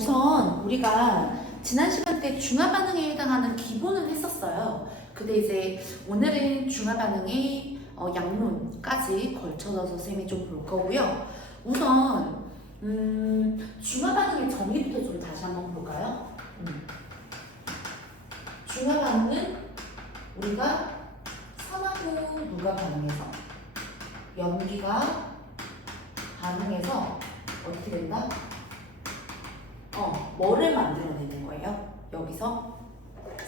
우선 우리가 지난 시간 때 중화 반응에 해당하는 기본은 했었어요. 근데 이제 오늘은 중화 반응의 양론까지 걸쳐서 선생님이 좀 볼 거고요. 우선 중화 반응의 정의부터 좀 다시 한번 볼까요? 중화 반응은 우리가 산하고 누가 반응해서 염기가 반응해서 어떻게 된다? 뭐를 만들어내는 거예요? 여기서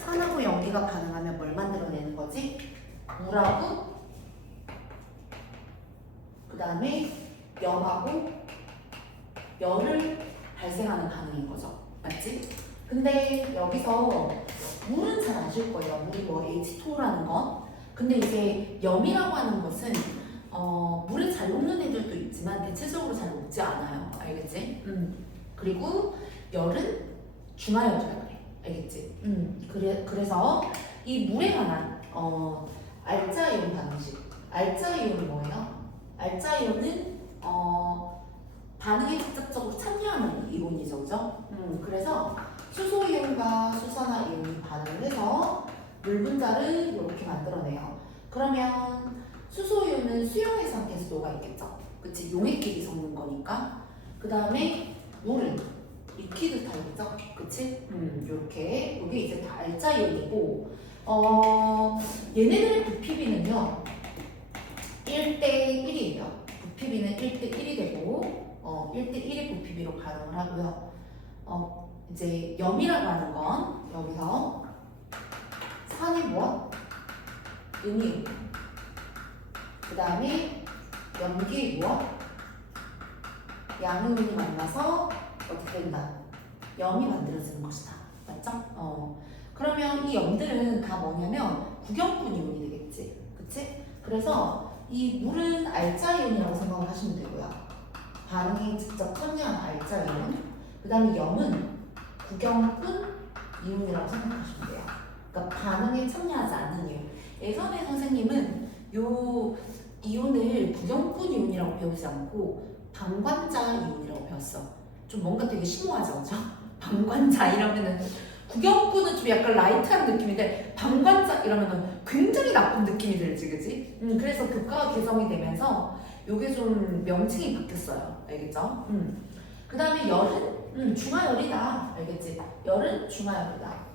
산하고 염기가 반응하면 뭘 만들어내는 거지? 물하고 그 다음에 염하고 열을 발생하는 반응인 거죠. 맞지? 근데 여기서 물은 잘 아실 거예요. 물이 뭐 H2O라는 건. 근데 이제 염이라고 하는 것은 물을 잘 녹는 애들도 있지만 대체적으로 잘 녹지 않아요. 알겠지? 그리고 열은 중화열이라 그래. 알겠지? 그래서 이 물에 관한 알짜이온 방식. 알짜이온은 뭐예요? 알짜이온은 반응에 직접적으로 참여하는 이온이죠, 그죠? 그래서 수소이온과 수산화이온이 반응을 해서 물 분자를 이렇게 만들어내요. 그러면 수소이온은 수용의 상태에서 녹아 있겠죠. 그치? 용액끼리 섞는 거니까. 그 다음에 물은 리퀴드 타입이죠. 그치? 요렇게. 요게 이제 다 알짜이온이고, 얘네들의 부피비는요, 1대1이에요. 부피비는 1대1이 되고, 1대1의 부피비로 반응을 하고요. 이제 염이라고 하는 건, 여기서 산이 무엇? 음이온. 그 다음에 염기 무엇? 양이온이 만나서 어떻게 된다? 염이 만들어지는 것이다. 맞죠? 그러면 이 염들은 다 뭐냐면 구경꾼 이온이 되겠지. 그치? 그래서 이 물은 알짜이온이라고 생각을 하시면 되고요. 반응에 직접 참여한 알짜이온. 그 다음에 염은 구경꾼 이온이라고 생각하시면 돼요. 그러니까 반응에 참여하지 않는 이온. 예전에 선생님은 요 이온을 구경꾼 이온이라고 배우지 않고 방관자 이온이라고 배웠어. 좀 뭔가 되게 심오하죠, 그죠? 방관자 이러면은 구경꾼은 좀 약간 라이트한 느낌인데 방관자 이러면은 굉장히 나쁜 느낌이 들지, 그지? 그래서 교과가 개정이 되면서 요게 좀 명칭이 바뀌었어요, 알겠죠? 그 다음에 열은 중화열이다, 알겠지? 열은 중화열이다.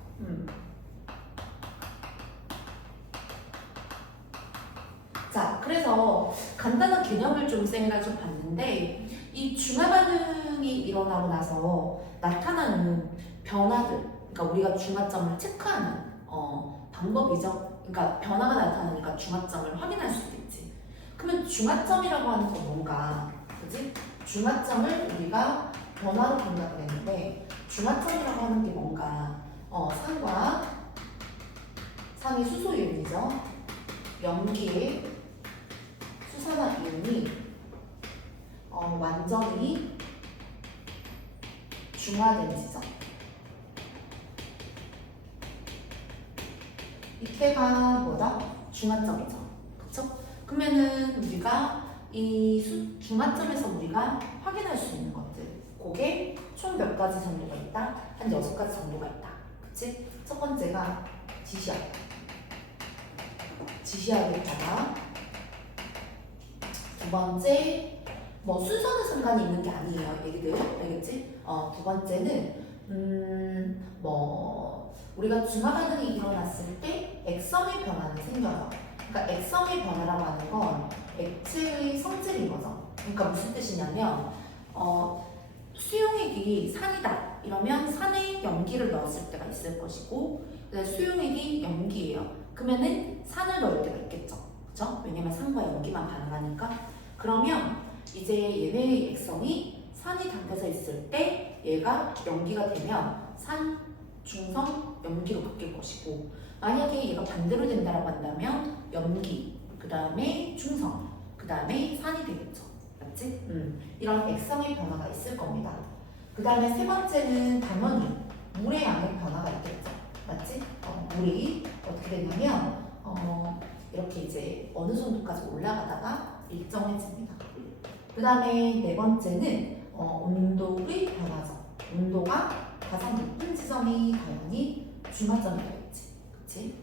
자, 그래서 간단한 개념을 좀 쌤이랑 좀 봤는데 이 중화 반응이 일어나고 나서 나타나는 변화들, 그러니까 우리가 중화점을 체크하는 방법이죠. 그러니까 변화가 나타나니까 중화점을 확인할 수도 있지. 그러면 중화점이라고 하는 건 뭔가, 그지? 중화점을 우리가 변화로 본다고 했는데 중화점이라고 하는 게 뭔가 산이 수소이온이죠. 염기에 수산화이온이 완전히 중화된 지점. 이때가 뭐다? 중화점이죠. 그쵸? 그러면은 우리가 이 중화점에서 우리가 확인할 수 있는 것들. 그게 총 몇 가지 정도가 있다? 한 6가지 정도가 있다. 그치? 첫 번째가 지시약. 지시약을 있다가 두 번째 뭐 순서는 상관이 있는 게 아니에요, 얘기들. 알겠지? 두 번째는 뭐 우리가 중화 반응이 일어났을 때 액성의 변화는 생겨요. 그러니까 액성의 변화라고 하는 건 액체의 성질인 거죠. 그러니까 무슨 뜻이냐면 수용액이 산이다 이러면 산에 염기를 넣었을 때가 있을 것이고 수용액이 염기예요. 그러면은 산을 넣을 때가 있겠죠. 그죠? 왜냐면 산과 염기만 반응하니까. 그러면 이제 얘네의 액성이 산이 담겨져 있을 때 얘가 염기가 되면 산, 중성, 염기로 바뀔 것이고 만약에 얘가 반대로 된다라고 한다면 염기, 그 다음에 중성, 그 다음에 산이 되겠죠. 맞지? 이런 액성의 변화가 있을 겁니다. 그 다음에 세 번째는 당연히 물의 양의 변화가 있겠죠. 맞지? 물이 어떻게 되냐면 이렇게 이제 어느 정도까지 올라가다가 일정해집니다. 그 다음에 네 번째는 온도의 변화죠. 온도가 가장 높은 지점이 당연히 중화점이 되겠지. 그치?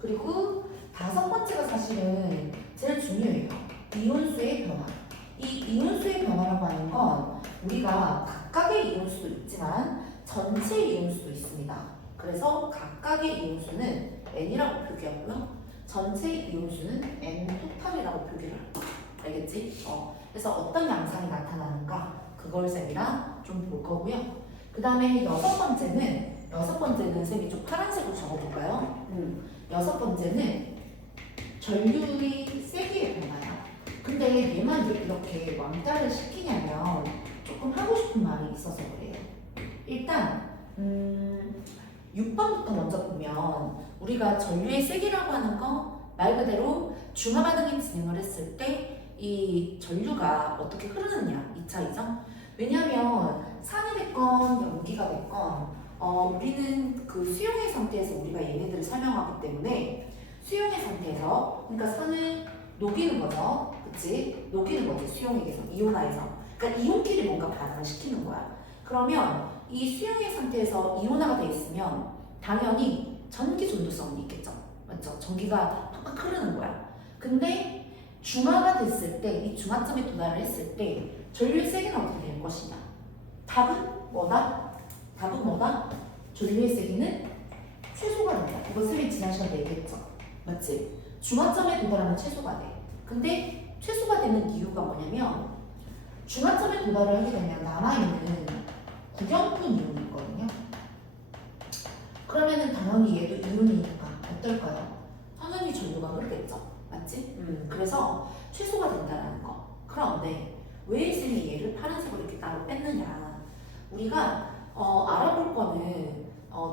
그리고 다섯 번째가 사실은 제일 중요해요. 이온수의 변화. 이 이온수의 변화라고 하는 건 우리가 각각의 이온수도 있지만 전체 이온수도 있습니다. 그래서 각각의 이온수는 N이라고 표기하고요. 전체 이온수는 N 토탈이라고 표기를 할 거야. 알겠지? 그래서 어떤 양상이 나타나는가 그걸 쌤이랑 좀 볼 거고요. 그 다음에 여섯 번째는 쌤이 좀 파란색으로 적어볼까요? 여섯 번째는 전류의 세기의 변화야. 근데 얘만 이렇게 왕따를 시키냐면 조금 하고 싶은 말이 있어서 그래요. 일단 6번부터 먼저 보면 우리가 전류의 세기라고 하는 거 말 그대로 중화 반응이 진행을 했을 때 이 전류가 어떻게 흐르느냐 2차이죠. 왜냐하면 산이 됐건 연기가 됐건 우리는 그 수용의 상태에서 우리가 얘네들을 설명하기 때문에 수용의 상태에서 그러니까 산을 녹이는 거죠. 그치? 녹이는 거지 수용액에서 이온화해서. 그러니까 이온끼리 뭔가 반응을 시키는 거야. 그러면 이 수용의 상태에서 이온화가 돼 있으면 당연히 전기 전도성이 있겠죠. 맞죠? 전기가 팍팍 흐르는 거야. 근데 중화가 됐을 때, 이 중화점에 도달을 했을 때 전류의 세기는 어떻게 될 것이냐? 답은 뭐다? 전류의 세기는 최소가 된다. 이거 쌤이 지난 시간에 얘기했죠. 맞지? 중화점에 도달하면 최소가 돼. 근데 최소가 되는 이유가 뭐냐면 중화점에 도달을 하게 되면 남아있는 구경꾼 이온이 있거든요. 그러면은 당연히 얘도 이온이니까 어떨까요? 당연히 전류가 흐르겠죠. 맞지? 그래서 최소가 된다는 거. 그런데 왜 쌤이 얘를 파란색으로 이렇게 따로 뺐느냐? 우리가 알아볼 거는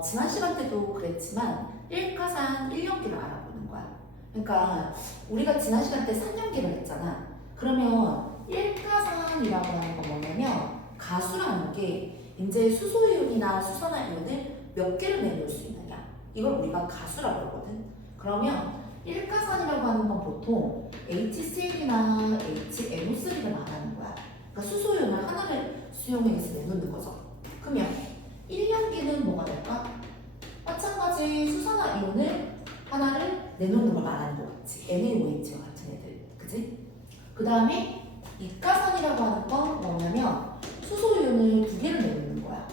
지난 시간 때도 그랬지만 1가산 1연기를 알아보는 거야. 그러니까 우리가 지난 시간 때 3연기를 했잖아. 그러면 1가산이라고 하는 건 뭐냐면 가수라는 게 이제 수소이온이나 수산화이온을 몇 개를 내놓을 수 있느냐. 이걸 우리가 가수라고 하거든. 그러면 1가산이라고 하는 건 보통 HCl이나 HNO3를 말하는 거야. 그러니까 수소이온을 하나를 수용해서 내놓는 거죠. 그러면 1연기는 뭐가 될까? 마찬가지 수산화이온을 하나를 내놓는 걸 말하는 거 같지. NaOH와 같은 애들. 그치? 그 다음에 2가산이라고 하는 건 뭐냐면 수소이온을 2개를 내놓는 거야.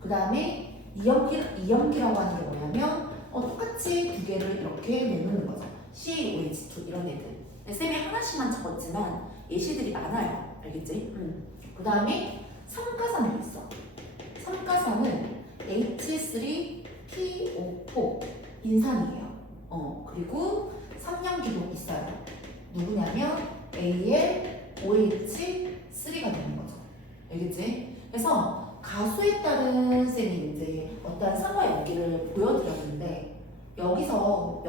그 다음에 2연기라고 하는 게 뭐냐면 똑같이 2개를 이렇게 내놓는 거죠. CaOH2 이런 애들. 쌤이 하나씩만 적었지만 예시들이 많아요. 알겠지? 그 다음에 3가산도 있어. 3가산은 H3PO4 인산이에요. 그리고 3연기도 있어요. 누구냐면 AlOH3가 되는 거죠. 알겠지? 그래서 가수에 따른 쌤이 이제 어떤 상호 연기를 보여드렸는데 여기서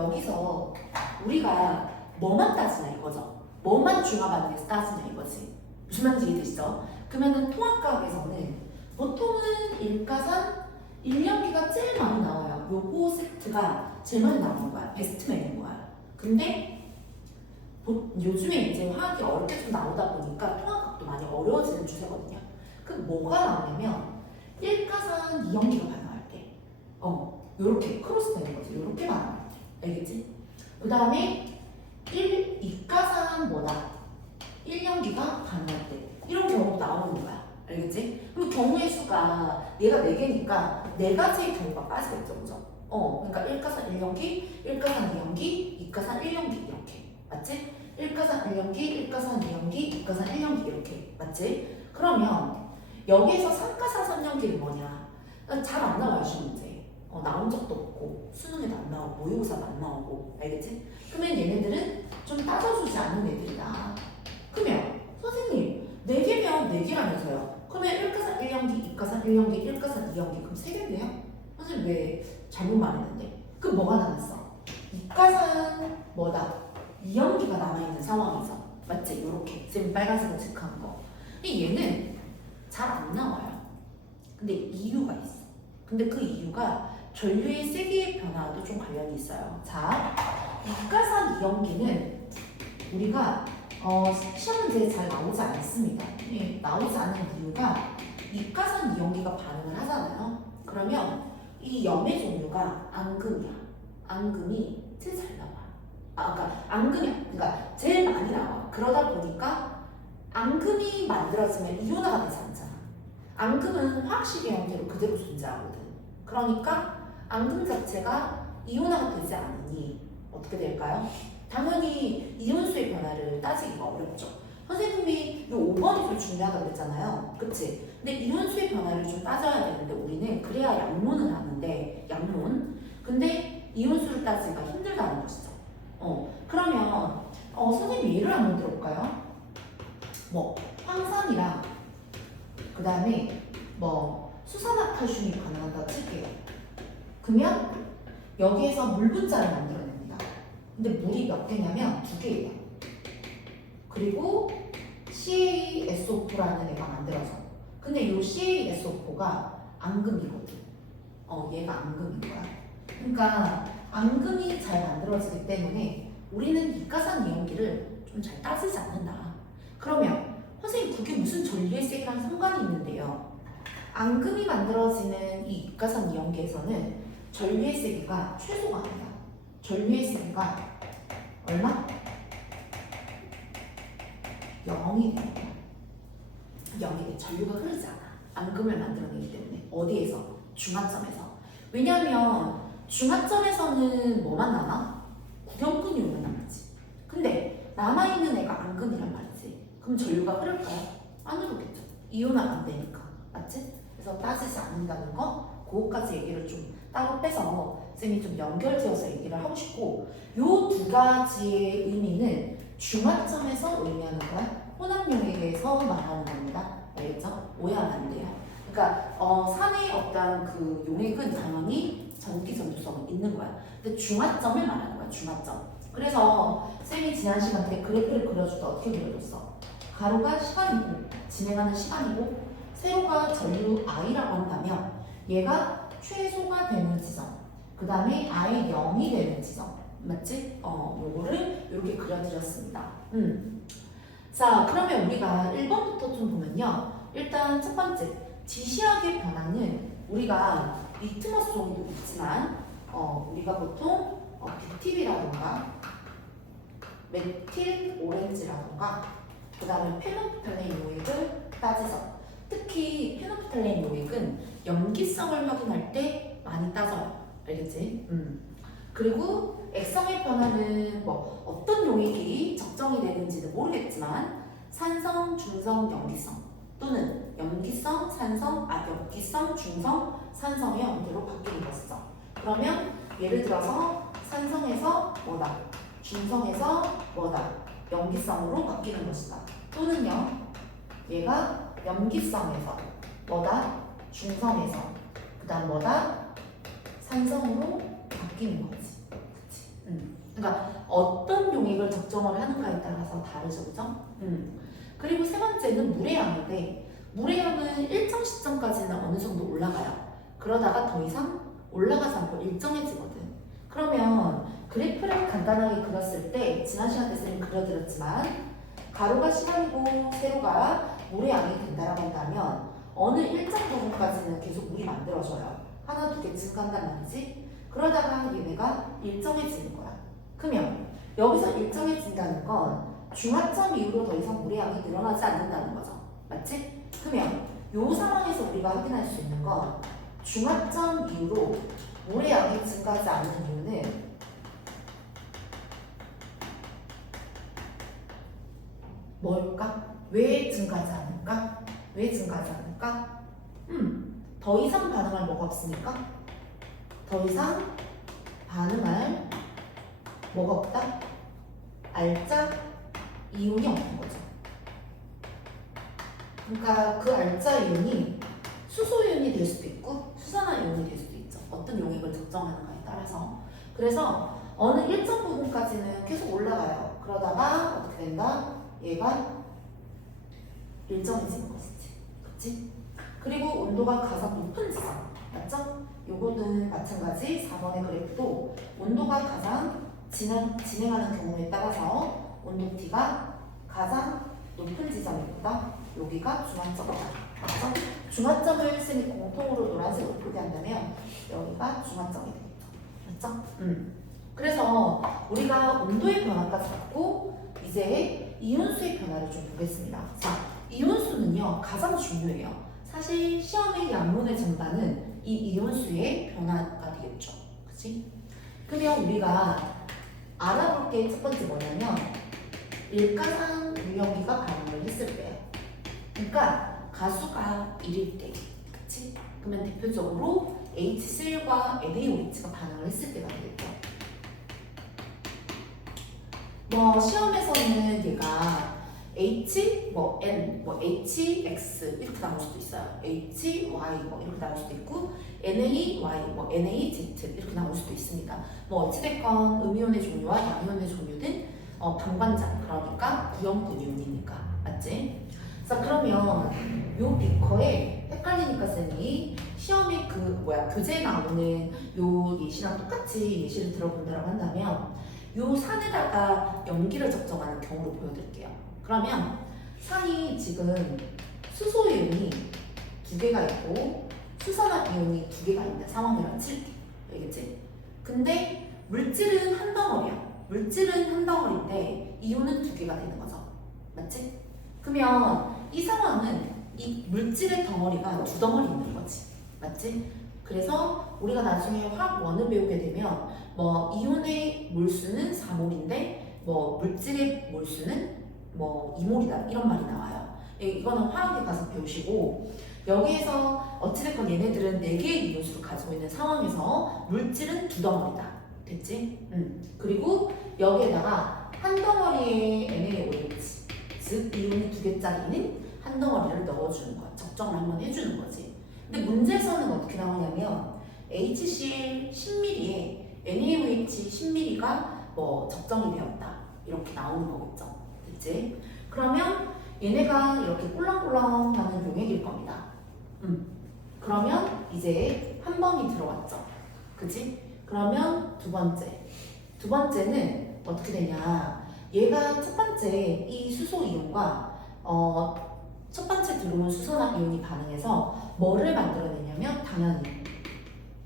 우리가 뭐만 따지냐 이거죠. 뭐만 중화 반응에서 따지냐 이거지. 무슨 말인지 이해되시죠? 그러면은 통합과학에서는 보통은 1가산 1연기가 제일 많이 나와요. 요거 세트가 제일 많이 나오는 거야. 베스트맨인 거야. 근데 요즘에 이제 화학이 어렵게 좀 나오다 보니까 통합각도 많이 어려워지는 추세거든요. 그럼 뭐가 나오냐면 1가산 2연기가 반응할 때 요렇게 크로스 되는 거지. 요렇게 반응할 때. 알겠지? 그 다음에 2가산 뭐다? 1연기가 반응할 때. 이런 경우도 나오는 거야. 알겠지? 그럼 경우의 수가 얘가 4개니까 4가지의 경우가 빠지겠죠. 그죠? 그러니까 1가산 1연기, 1가산 2연기, 2가산 1연기 이렇게. 맞지? 1가산 1연기, 1가산 2연기, 2가산 1연기 이렇게. 맞지? 그러면 여기에서 3가산 3연기는 뭐냐? 잘 안 나와요, 시험 문제. 나온 적도 없고 수능에도 안 나오고 모의고사도 안 나오고. 알겠지? 그러면 얘네들은 좀 따져주지 않는 애들이다. 그러면 선생님 4개면 4개라면서요. 그러면 1가산 1연기, 2가산 1연기, 1가산 2연기 그럼 3개인데요? 선생님 왜 잘못 말했는데? 그럼 뭐가 남았어? 2가산 뭐다? 2연기가 남아있는 상황에서. 맞지? 요렇게 지금 빨간색으로 체크한 거. 근데 얘는 잘 안 나와요. 근데 이유가 있어. 근데 그 이유가 전류의 세기의 변화와도 좀 관련이 있어요. 자, 2가산 2연기는 우리가 시험 문제에 잘 나오지 않습니다. 나오지 않는 이유가 이가산 이온기가 반응을 하잖아요. 그러면 이 염의 종류가 앙금이야. 앙금이 제일 잘 나와. 그러니까 앙금이야. 그러니까 제일 많이 나와. 그러다 보니까 앙금이 만들어지면 이온화가 되지 않잖아. 앙금은 화학식의 형태로 그대로 존재하거든. 그러니까 앙금 자체가 이온화가 되지 않으니 어떻게 될까요? 당연히 이온수의 변화를 따지기가 어렵죠. 선생님이 이 5번이 좀 중요하다고 그랬잖아요. 그치? 근데 이온수의 변화를 좀 따져야 되는데 우리는 그래야 양론을 하는데 양론. 근데 이온수를 따지기가 힘들다는 것이죠. 그러면 선생님 예를 한번 들어볼까요? 뭐 황산이랑 그 다음에 뭐 수산화칼슘이 가능하다고 칠게요. 그러면 여기에서 물 분자를 만들어냅니다. 근데 물이 몇 개냐면 2개예요. 그리고 CaSO4라는 애가 만들어져. 근데 이 CaSO4가 앙금이거든. 얘가 앙금인 거야. 그러니까 앙금이 잘 만들어지기 때문에 우리는 이가산 이온기를 좀 잘 따지지 않는다. 그러면 선생님 그게 무슨 전류회색이랑 상관이 있는데요? 앙금이 만들어지는 이 이가산 이온기에서는 전류회색이가 최소가 아니야. 전류회색이가 얼마? 0이 되는 거야. 0이 돼. 전류가 흐르지 않아. 앙금을 만들어내기 때문에. 어디에서? 중화점에서. 왜냐하면 중화점에서는 뭐만 남아? 구경꾼 이온만 남았지. 근데 남아있는 애가 앙금이란 말이지. 그럼 전류가 흐를까요? 안 흐르겠죠. 이온화가 안 되니까. 맞지? 그래서 따지지 않는다는 거 그거까지 얘기를 좀 따로 빼서 쌤이 좀 연결지어서 얘기를 하고 싶고 요 2가지의 의미는 중화점에서 의미하는 거야. 혼합용액에서 말하는 겁니다. 알겠죠? 오해하면 안 돼요. 그러니까 산의 어떤 그 용액은 당연히 전기 전도성은 있는 거야. 근데 중화점을 말하는 거야. 중화점. 그래서 쌤이 지난 시간 때 그래프를 그려줄 때 어떻게 그려줬어? 가로가 시간이고 진행하는 시간이고 세로가 전류 i라고 한다면 얘가 최소가 되는 지점 그 다음에 i 0이 되는 지점 맞지? 요거를 이렇게 그려드렸습니다. 자 그러면 우리가 1번부터 좀 보면요. 일단 첫 번째 지시학의 변화는 우리가 리트머스 종이도 있지만 우리가 보통 BTB라던가 메틸 오렌지라던가 그 다음에 페노프탈레인 요액을 따지죠. 특히 페노프탈레인 요액은 염기성을 확인할 때 많이 따져요. 알겠지? 그리고 액성의 변화는 뭐 어떤 용액이 적정이 되는지는 모르겠지만 산성, 중성, 염기성 또는 염기성, 염기성, 중성, 산성의 형태로 바뀌는 것이죠. 그러면 예를 들어서 산성에서 뭐다? 중성에서 뭐다? 염기성으로 바뀌는 것이다. 또는요, 얘가 염기성에서 뭐다? 중성에서 그 다음 뭐다? 산성으로 바뀌는 거지. 그치? 그러니까 어떤 용액을 적정을 하는가에 따라서 다르죠. 그죠? 그리고 세 번째는 물의 양인데 물의 양은 일정 시점까지는 어느 정도 올라가요. 그러다가 더 이상 올라가지 않고 일정해지거든. 그러면 그래프를 간단하게 그렸을 때 지난 시간 때 쌤이 그려드렸지만 가로가 시간이고 세로가 물의 양이 된다라고 한다면 어느 일정 부분까지는 계속 물이 만들어져요. 하나, 두 개 증가한단 말이지. 그러다가 얘네가 일정해지는 거야. 그러면 여기서 일정해진다는 건 중화점 이후로 더 이상 물의 양이 늘어나지 않는다는 거죠. 맞지? 그러면 이 상황에서 우리가 확인할 수 있는 건 중화점 이후로 물의 양이 증가하지 않는 이유는 뭘까? 왜 증가하지 않을까? 왜 증가하지 않을까? 더 이상 반응할 뭐가 없으니까? 더 이상 반응할 뭐가 없다? 알짜 이온이 없는 거죠. 그러니까 그 알짜 이온이 수소 이온이 될 수도 있고 수산화 이온이 될 수도 있죠. 어떤 용액을 적정하는가에 따라서. 그래서 어느 일정 부분까지는 계속 올라가요. 그러다가 어떻게 된다? 얘가 일정해지는 것이지. 그치? 그리고 온도가 가장 높은 지점. 맞죠? 요거는 마찬가지 4번의 그래프도 온도가 가장 진행하는 경우에 따라서 온도 T가 가장 높은 지점이보다 여기가 중앙점이다. 맞죠? 중화점을 쌤이 공통으로 노란색으로 표기한다면 여기가 중화점이 되겠죠. 맞죠? 그래서 우리가 온도의 변화까지 봤고 이제 이온수의 변화를 좀 보겠습니다. 자, 이온수는요 가장 중요해요. 사실 시험의 양론의 전반은 이 이온수의 변화가 되겠죠. 그치? 그러면 우리가 알아볼 게 첫 번째 뭐냐면 일가상 유형기가 반응을 했을 때예요. 그러니까 가수가 1일 때, 그치? 그러면 대표적으로 HCl과 NaOH가 반응을 했을 때가 되겠죠. 뭐 시험에서는 얘가 H, 뭐 N, 뭐 HX 이렇게 나올 수도 있어요. HY 뭐 이렇게 나올 수도 있고 NaY, 뭐 NaZ 이렇게 나올 수도 있습니다. 뭐 어찌됐건 음이온의 종류와 양이온의 종류는 방관자, 그러니까 구형분 이온이니까 맞지? 자 그러면 요 비커에 헷갈리니까 쌤이 시험에 교재에 나오는 요 예시랑 똑같이 예시를 들어본다고 한다면 요 산에다가 염기를 적정하는 경우로 보여드릴게요. 그러면 산이 지금 수소 이온이 2개가 있고 수산화 이온이 2개가 있는 상황이라고 칠게. 알겠지? 근데 물질은 한 덩어리야. 물질은 한 덩어리인데 이온은 2개가 되는 거죠. 맞지? 그러면 이 상황은 이 물질의 덩어리가 2덩어리 있는 거지. 맞지? 그래서 우리가 나중에 화학원을 배우게 되면 뭐 이온의 몰수는 4몰인데 뭐 물질의 몰수는 뭐 2몰이다 이런 말이 나와요. 이거는 화학에 가서 배우시고 여기에서 어찌됐건 얘네들은 4개의 이온수를 가지고 있는 상황에서 물질은 2덩어리다. 됐지? 그리고 여기에다가 한 덩어리의 NaOH 즉 이온이 2개짜리는 한 덩어리를 넣어주는 거야. 적정을 한번 해주는 거지. 근데 문제에서는 어떻게 나오냐면 HCl 10ml에 NaOH 10ml가 뭐 적정이 되었다 이렇게 나오는 거겠죠. 됐지? 그러면 얘네가 이렇게 꿀렁꿀렁하는 용액일 겁니다. 그러면 이제 한 번이 들어왔죠. 그치? 그러면 두 번째는 어떻게 되냐? 얘가 첫 번째 이 수소 이온과 첫 번째 들어온 수소나 이온이 반응해서 뭐를 만들어내냐면 당연히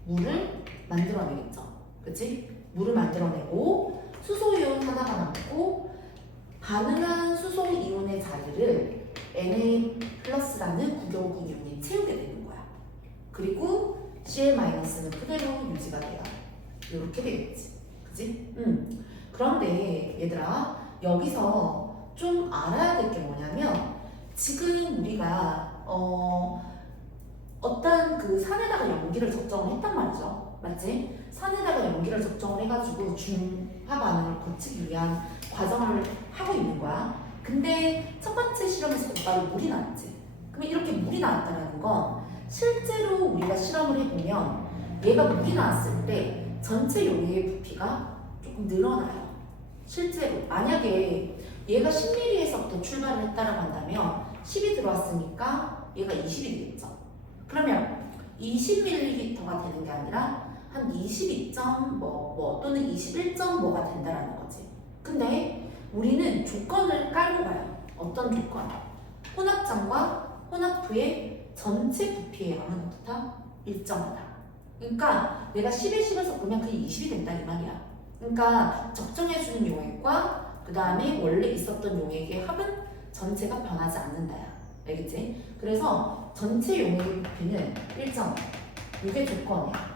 물을 만들어내겠죠. 그치? 물을 만들어내고 수소 이온 하나가 남고 반응한 수소 이온의 자리를 Na+라는 구경군 이온이 채우게 되는 거야. 그리고 Cl-는 그대로 유지가 돼요. 이렇게 되겠지. 그치? 그런데 얘들아 여기서 좀 알아야 될 게 뭐냐면 지금 우리가 어떤 그 산에다가 염기를 적정을 했단 말이죠. 맞지? 산에다가 염기를 적정을 해가지고 중화 반응을 거치기 위한 과정을 하고 있는 거야. 근데 첫 번째 실험에서 곧바로 물이 나왔지. 그럼 이렇게 물이 나왔다는 건 실제로 우리가 실험을 해보면 얘가 물이 나왔을 때 전체 용액의 부피가 조금 늘어나요. 실제로 만약에 얘가 10ml에서부터 출발을 했다고 한다면 10이 들어왔으니까 얘가 20이 되겠죠. 그러면 20ml가 되는 게 아니라 한 22. 또는 21.뭐가 된다라는 거지. 근데 우리는 조건을 깔고 가요. 어떤 조건? 혼합장과 혼합부의 전체 부피의 양은 어떻다? 일정하다. 그러니까 내가 10에 10을 섞으면 그게 20이 된다 이 말이야. 그러니까 적정해주는 용액과 그 다음에 원래 있었던 용액의 합은 전체가 변하지 않는다야. 알겠지? 그래서 전체 용액의 부피는 일정. 이게 조건이야.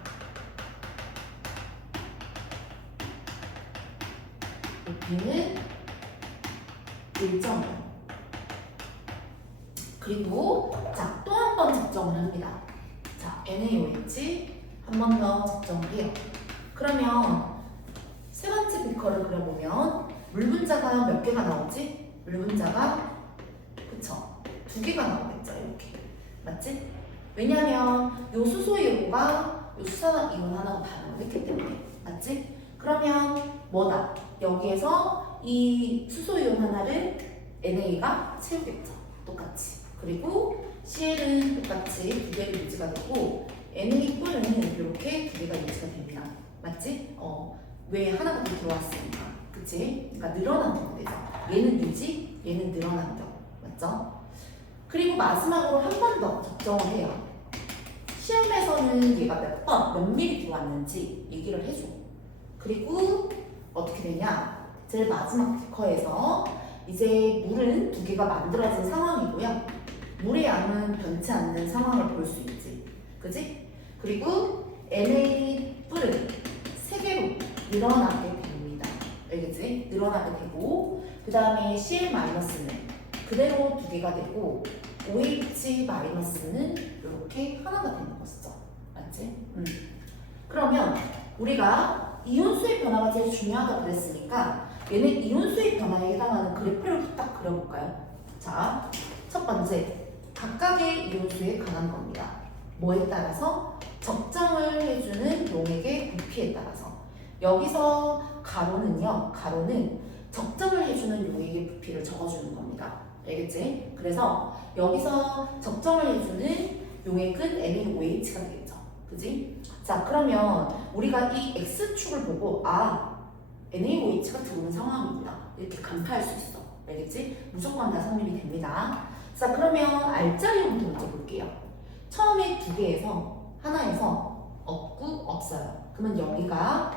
부피는 일정이야. 그리고 자, 또 한 번 적정을 합니다. 자, NaOH 한 번 더 적정을 해요. 그러면 세 번째 비커를 그려보면 물 분자가 몇 개가 나오지? 물 분자가 그쵸? 2개가 나오겠죠, 이렇게. 맞지? 왜냐면 요 수소 이온과 요 수산화 이온 하나가 반응을 했기 때문에. 맞지? 그러면 뭐다? 여기에서 이 수소 이온 하나를 NA가 채우겠죠. 똑같이. 그리고 CL은 똑같이 2개가 유지가 되고 NA 뿔은 이렇게 2개가 유지가 됩니다. 맞지? 왜 하나가 더 들어왔으니까. 그치? 그러니까 늘어난 경우 되죠. 얘는 유지, 얘는 늘어난 경우. 맞죠? 그리고 마지막으로 한 번 더 적정을 해요. 시험에서는 얘가 몇 번, 몇 미리 들어왔는지 얘기를 해줘. 그리고 어떻게 되냐? 제일 마지막 티커에서 이제 물은 두 개가 만들어진 상황이고요. 물의 양은 변치 않는 상황을 볼 수 있지. 그지? 그리고 Na 뿔은 세 개로 늘어나게 됩니다. 알겠지? 늘어나게 되고, 그 다음에 Cl-는 그대로 두 개가 되고, OH-는 이렇게 하나가 되는 것이죠. 맞지? 그러면 우리가 이온수의 변화가 제일 중요하다고 그랬으니까 얘는 이온수의 변화에 해당하는 그래프를 딱 그려볼까요? 자, 첫 번째, 각각의 이온수에 관한 겁니다. 뭐에 따라서? 적정을 해주는 용액의 부피에 따라서. 여기서 가로는요, 가로는 적정을 해주는 용액의 부피를 적어주는 겁니다. 알겠지? 그래서 여기서 적정을 해주는 용액은 NaOH가 되겠죠. 그지? 자, 그러면 우리가 이 X축을 보고 NaOH가 들어오는 상황이구나 이렇게 간파할 수 있어. 알겠지? 무조건 다 성립이 됩니다. 자, 그러면 알짜리부터 먼저 볼게요. 처음에 두 개에서 하나에서 없고 없어요. 그러면 여기가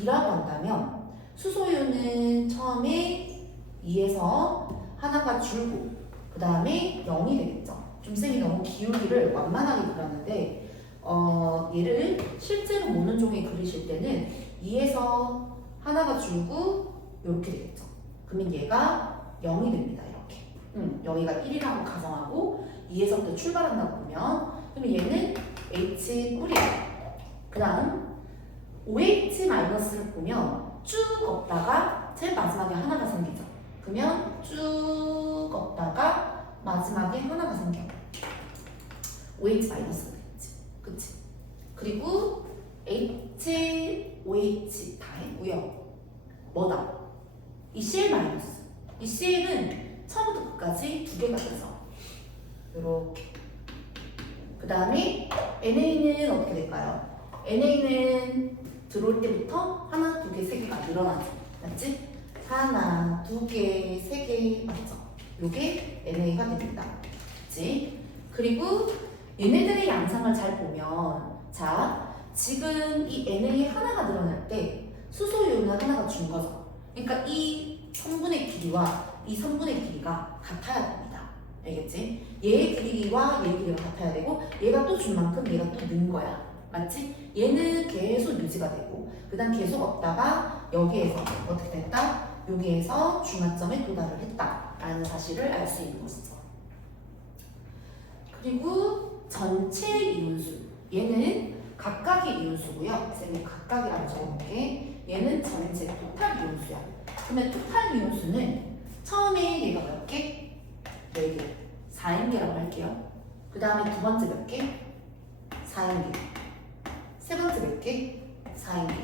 2라고 한다면 수소유는 처음에 2에서 하나가 줄고 그 다음에 0이 되겠죠. 좀 쌤이 너무 기울기를 완만하게 그렸는데 얘를 실제로 모노종에 그리실 때는 2에서 하나가 줄고 이렇게 되겠죠. 그러면 얘가 0이 됩니다. 이렇게. 여기가 1이라고 가정하고 2에서부터 출발한다고 보면 그러면 얘는 H 뿔이에요. 그 다음 OH-를 보면 쭉 걷다가 제일 마지막에 하나가 생기죠. 그러면 쭉 걷다가 마지막에 하나가 생겨. OH-가 되겠지. 그치? 그리고 HOH 다 했고요. 뭐다? 이 Cl-. 이 Cl은 처음부터 끝까지 두 개가 돼서 이렇게. 그 다음에 NA는 어떻게 될까요? NA는 들어올 때부터 하나, 두 개, 세 개가 늘어나죠. 맞지? 하나, 두 개, 세 개 맞죠? 요게 NA가 됩니다. 그치? 그리고 얘네들의 양상을 잘 보면 자, 지금 이 NA 하나가 늘어날 때 수소이온은 하나가 준 거죠. 그러니까 이 성분의 길이와 이 성분의 길이가 같아야 됩니다. 알겠지? 얘의 길이와 얘의 길이가 같아야 되고 얘가 또 준 만큼 얘가 또 는 거야. 맞지? 얘는 계속 유지가 되고 그 다음 계속 없다가 여기에서 어떻게 됐다? 여기에서 중화점에 도달을 했다라는 사실을 알 수 있는 것이죠. 그리고 전체 이온수 얘는 각각의 이온수고요. 쌤이 각각이라고 적어볼게. 얘는 전체 토탈 이온수야. 그러면 토탈 이온수는 처음에 얘가 몇 개? 4개 4인계라고 할게요. 그 다음에 두 번째 몇 개? 4인계. 세 번째 몇 개? 4인계.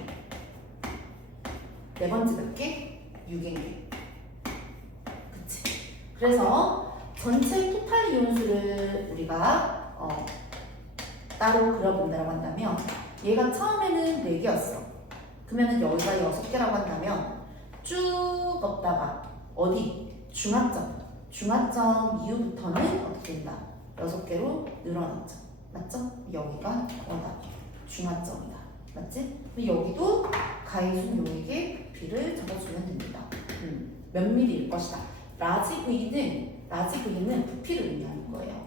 네 번째 몇 개? 6인계. 그치? 그래서 전체 토탈 이온수를 우리가 따로 그려본다고 한다면 얘가 처음에는 4개였어. 그러면 여기가 6개라고 한다면 쭉 걷다가 어디? 중화점 이후부터는 어떻게 된다? 6개로 늘어났죠. 맞죠? 여기가 중화점이다. 맞지? 여기도 가해준 용액의 부피를 적어주면 됩니다. 몇 미리일 것이다. 라지 V는 부피를 의미하는 거예요.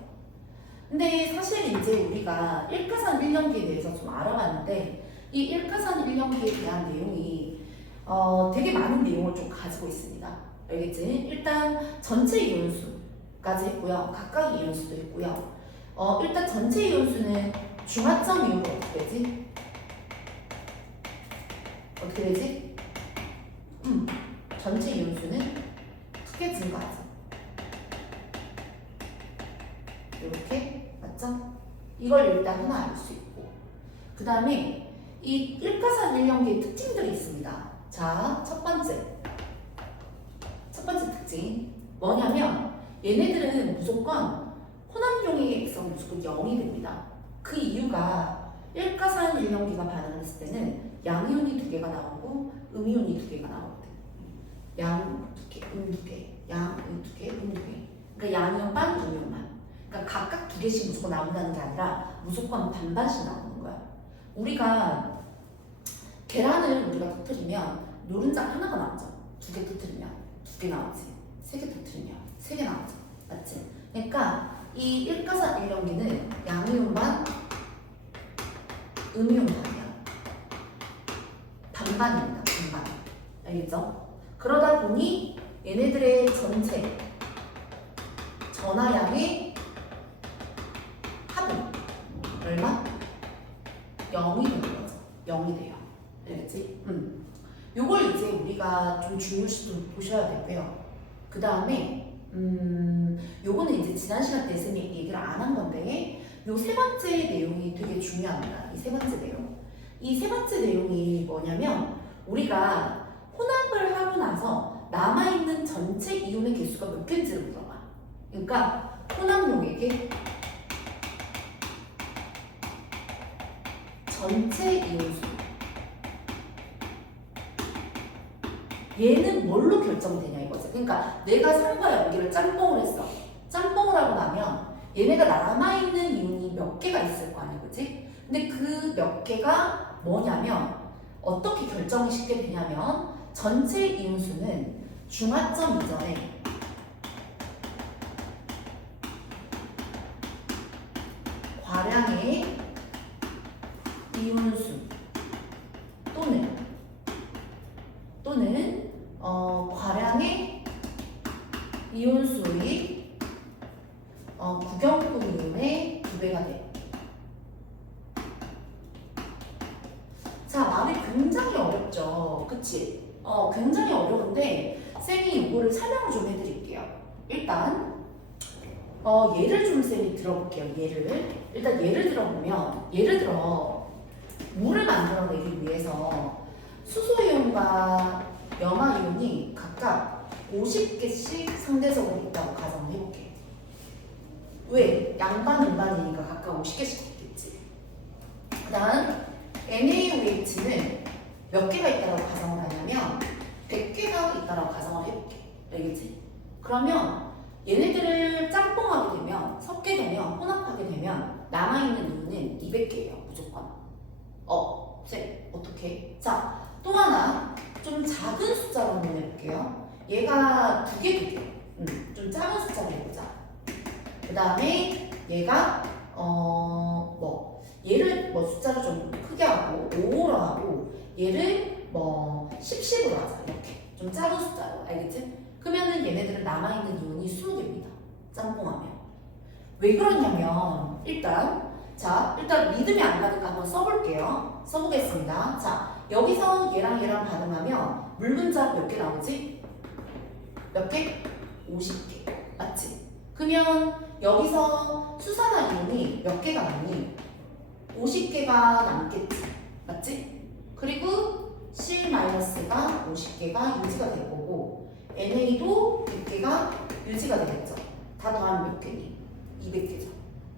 근데 사실 이제 우리가 일가산 1년기에 대해서 좀 알아봤는데 이 일가산 1년기에 대한 내용이 되게 많은 내용을 좀 가지고 있습니다. 알겠지? 일단 전체 이온수까지 있고요. 각각 이온수도 있고요. 일단 전체 이온수는 중화점 이온으로 어떻게 되지? 어떻게 되지? 전체 이온수는 크게 증가하죠. 이렇게 맞죠? 이걸 일단 하나 알 수 있고 그 다음에 이 일가산 일년기의 특징들이 있습니다. 자, 첫 번째 특징 뭐냐면 얘네들은 무조건 혼합용액의 액성이 무조건 0이 됩니다. 그 이유가 일가산 일년기가 반응을 했을 때는 양이온이 2개가 나오고 음이온이 2개가 나오거든. 양 2개, 음 2개, 양, 음 2개, 음 2개. 그러니까 양이온 반, 음이온 반. 그러니까 각각 2개씩 무조건 나온다는 게 아니라 무조건 반반씩 나오는 거야. 우리가 계란을 우리가 터뜨리면 노른자 하나가 나오죠. 2개 터뜨리면 2개 나오지. 3개 터뜨리면 3개 나오죠. 맞지? 그러니까 이 일가산일염기는 양이온 반, 음이온 반이야. 반반입니다. 반반. 알겠죠? 그러다 보니 얘네들의 전체 전하량의 합은 얼마? 0이 되는 거죠. 0이 돼요. 알겠지? 요걸 이제 우리가 좀 중요시 좀 보셔야 되고요. 그 다음에 요거는 이제 지난 시간 때 쌤이 얘기를 안 한 건데 요 3번째 내용이 되게 중요합니다. 이 3번째 내용. 이 3번째 내용이 뭐냐면 우리가 혼합을 하고 나서 남아있는 전체 이온의 개수가 몇 개인지를 물어봐. 그러니까 혼합용액의 전체 이온수 얘는 뭘로 결정되냐 이거지. 그러니까 내가 산과 연기를 짬뽕을 했어. 짬뽕을 하고 나면 얘네가 남아있는 이온이 몇 개가 있을 거 아니야, 그치? 근데 그 몇 개가 뭐냐면 어떻게 결정이 쉽게 되냐면 전체 이온수는 중화점 이전에 과량의 이온수 또는 과량의 이온수의 구경꾼 이온의 2배가 돼. 자, 말이 굉장히 어렵죠. 그치? 굉장히 어려운데 쌤이 이거를 설명을 좀 해드릴게요. 일단 예를 좀 쌤이 들어볼게요. 일단 예를 들어보면 예를 들어 물을 만들어내기 위해서 수소이온과 염화이온이 각각 50개씩 상대적으로 있다고 가정을 해볼게. 왜? 양반, 음반이니까 각각 50개씩 있겠지. 그 다음 NaOH는 몇 개가 있다고 가정을 하냐면 100개가 있다고 가정을 해볼게. 알겠지? 그러면 얘네들을 짬뽕하게 되면, 섞게 되면, 혼합하게 되면 남아있는 이온은 200개예요. 무조건. 쌤 어떻게? 자, 또 하나 좀 작은 숫자로 한번 해볼게요. 얘가 2개. 좀 작은 숫자로 해보자. 그 다음에 얘가 얘를 숫자를 좀 크게 하고 5로 하고 얘를 10으로 하자. 이렇게 좀 작은 숫자로. 알겠지? 그러면은 얘네들은 남아있는 이온이 20개입니다. 짬뽕하면. 왜 그러냐면 일단 믿음이 안 가니까 한번 써볼게요. 써보겠습니다. 자, 여기서 얘랑 반응하면 물 분자 몇 개 나오지? 몇 개? 50개. 맞지? 그러면 여기서 수산화 이온이 몇 개가 남니? 50개가 남겠지. 맞지? 그리고 C-가 50개가 유지가 될 거고 NA도 100개가 유지가 되겠죠. 다 더하면 몇 개니? 200개죠.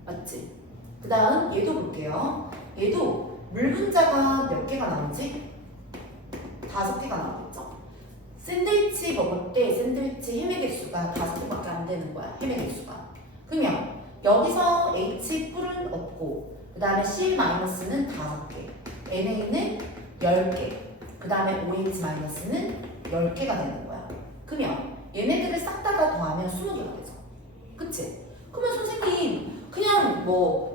맞지? 그 다음 얘도 볼게요. 얘도 물 분자가 몇 개가 나오지? 5개가 나오겠죠. 샌드위치 먹을 때 샌드위치 해매 개수가 5개밖에 안 되는 거야. 해매 개수가. 그러면 여기서 H 뿔은 없고 그 다음에 C-는 5개, NA는 10개, 그 다음에 OH-는 10개가 되는 거야. 그러면 얘네들을 싹 다가 더하면 20개가 되죠. 그치? 그러면 선생님 그냥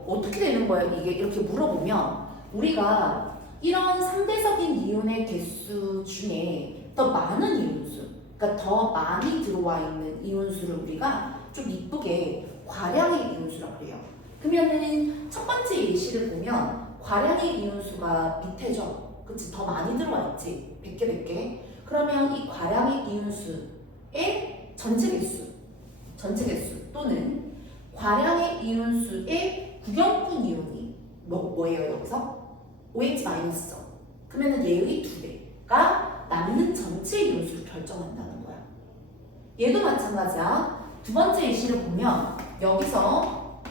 어떻게 되는 거야? 이게 이렇게 물어보면 우리가 이런 상대적인 이온의 개수 중에 더 많은 이온수, 그러니까 더 많이 들어와 있는 이온수를 우리가 좀 이쁘게 과량의 이온수라고 해요. 그러면은 첫 번째 예시를 보면 과량의 이온수가 밑에죠. 그치? 더 많이 들어와 있지. 100개. 그러면 이 과량의 이온수의 전체 개수 또는 과량의 이온수의 구경꾼 이온이 뭐예요 여기서? OH-죠. 그러면은 얘의 2배가 남는 전체 이온수를 결정한다는 거야. 얘도 마찬가지야. 두 번째 예시를 보면 여기서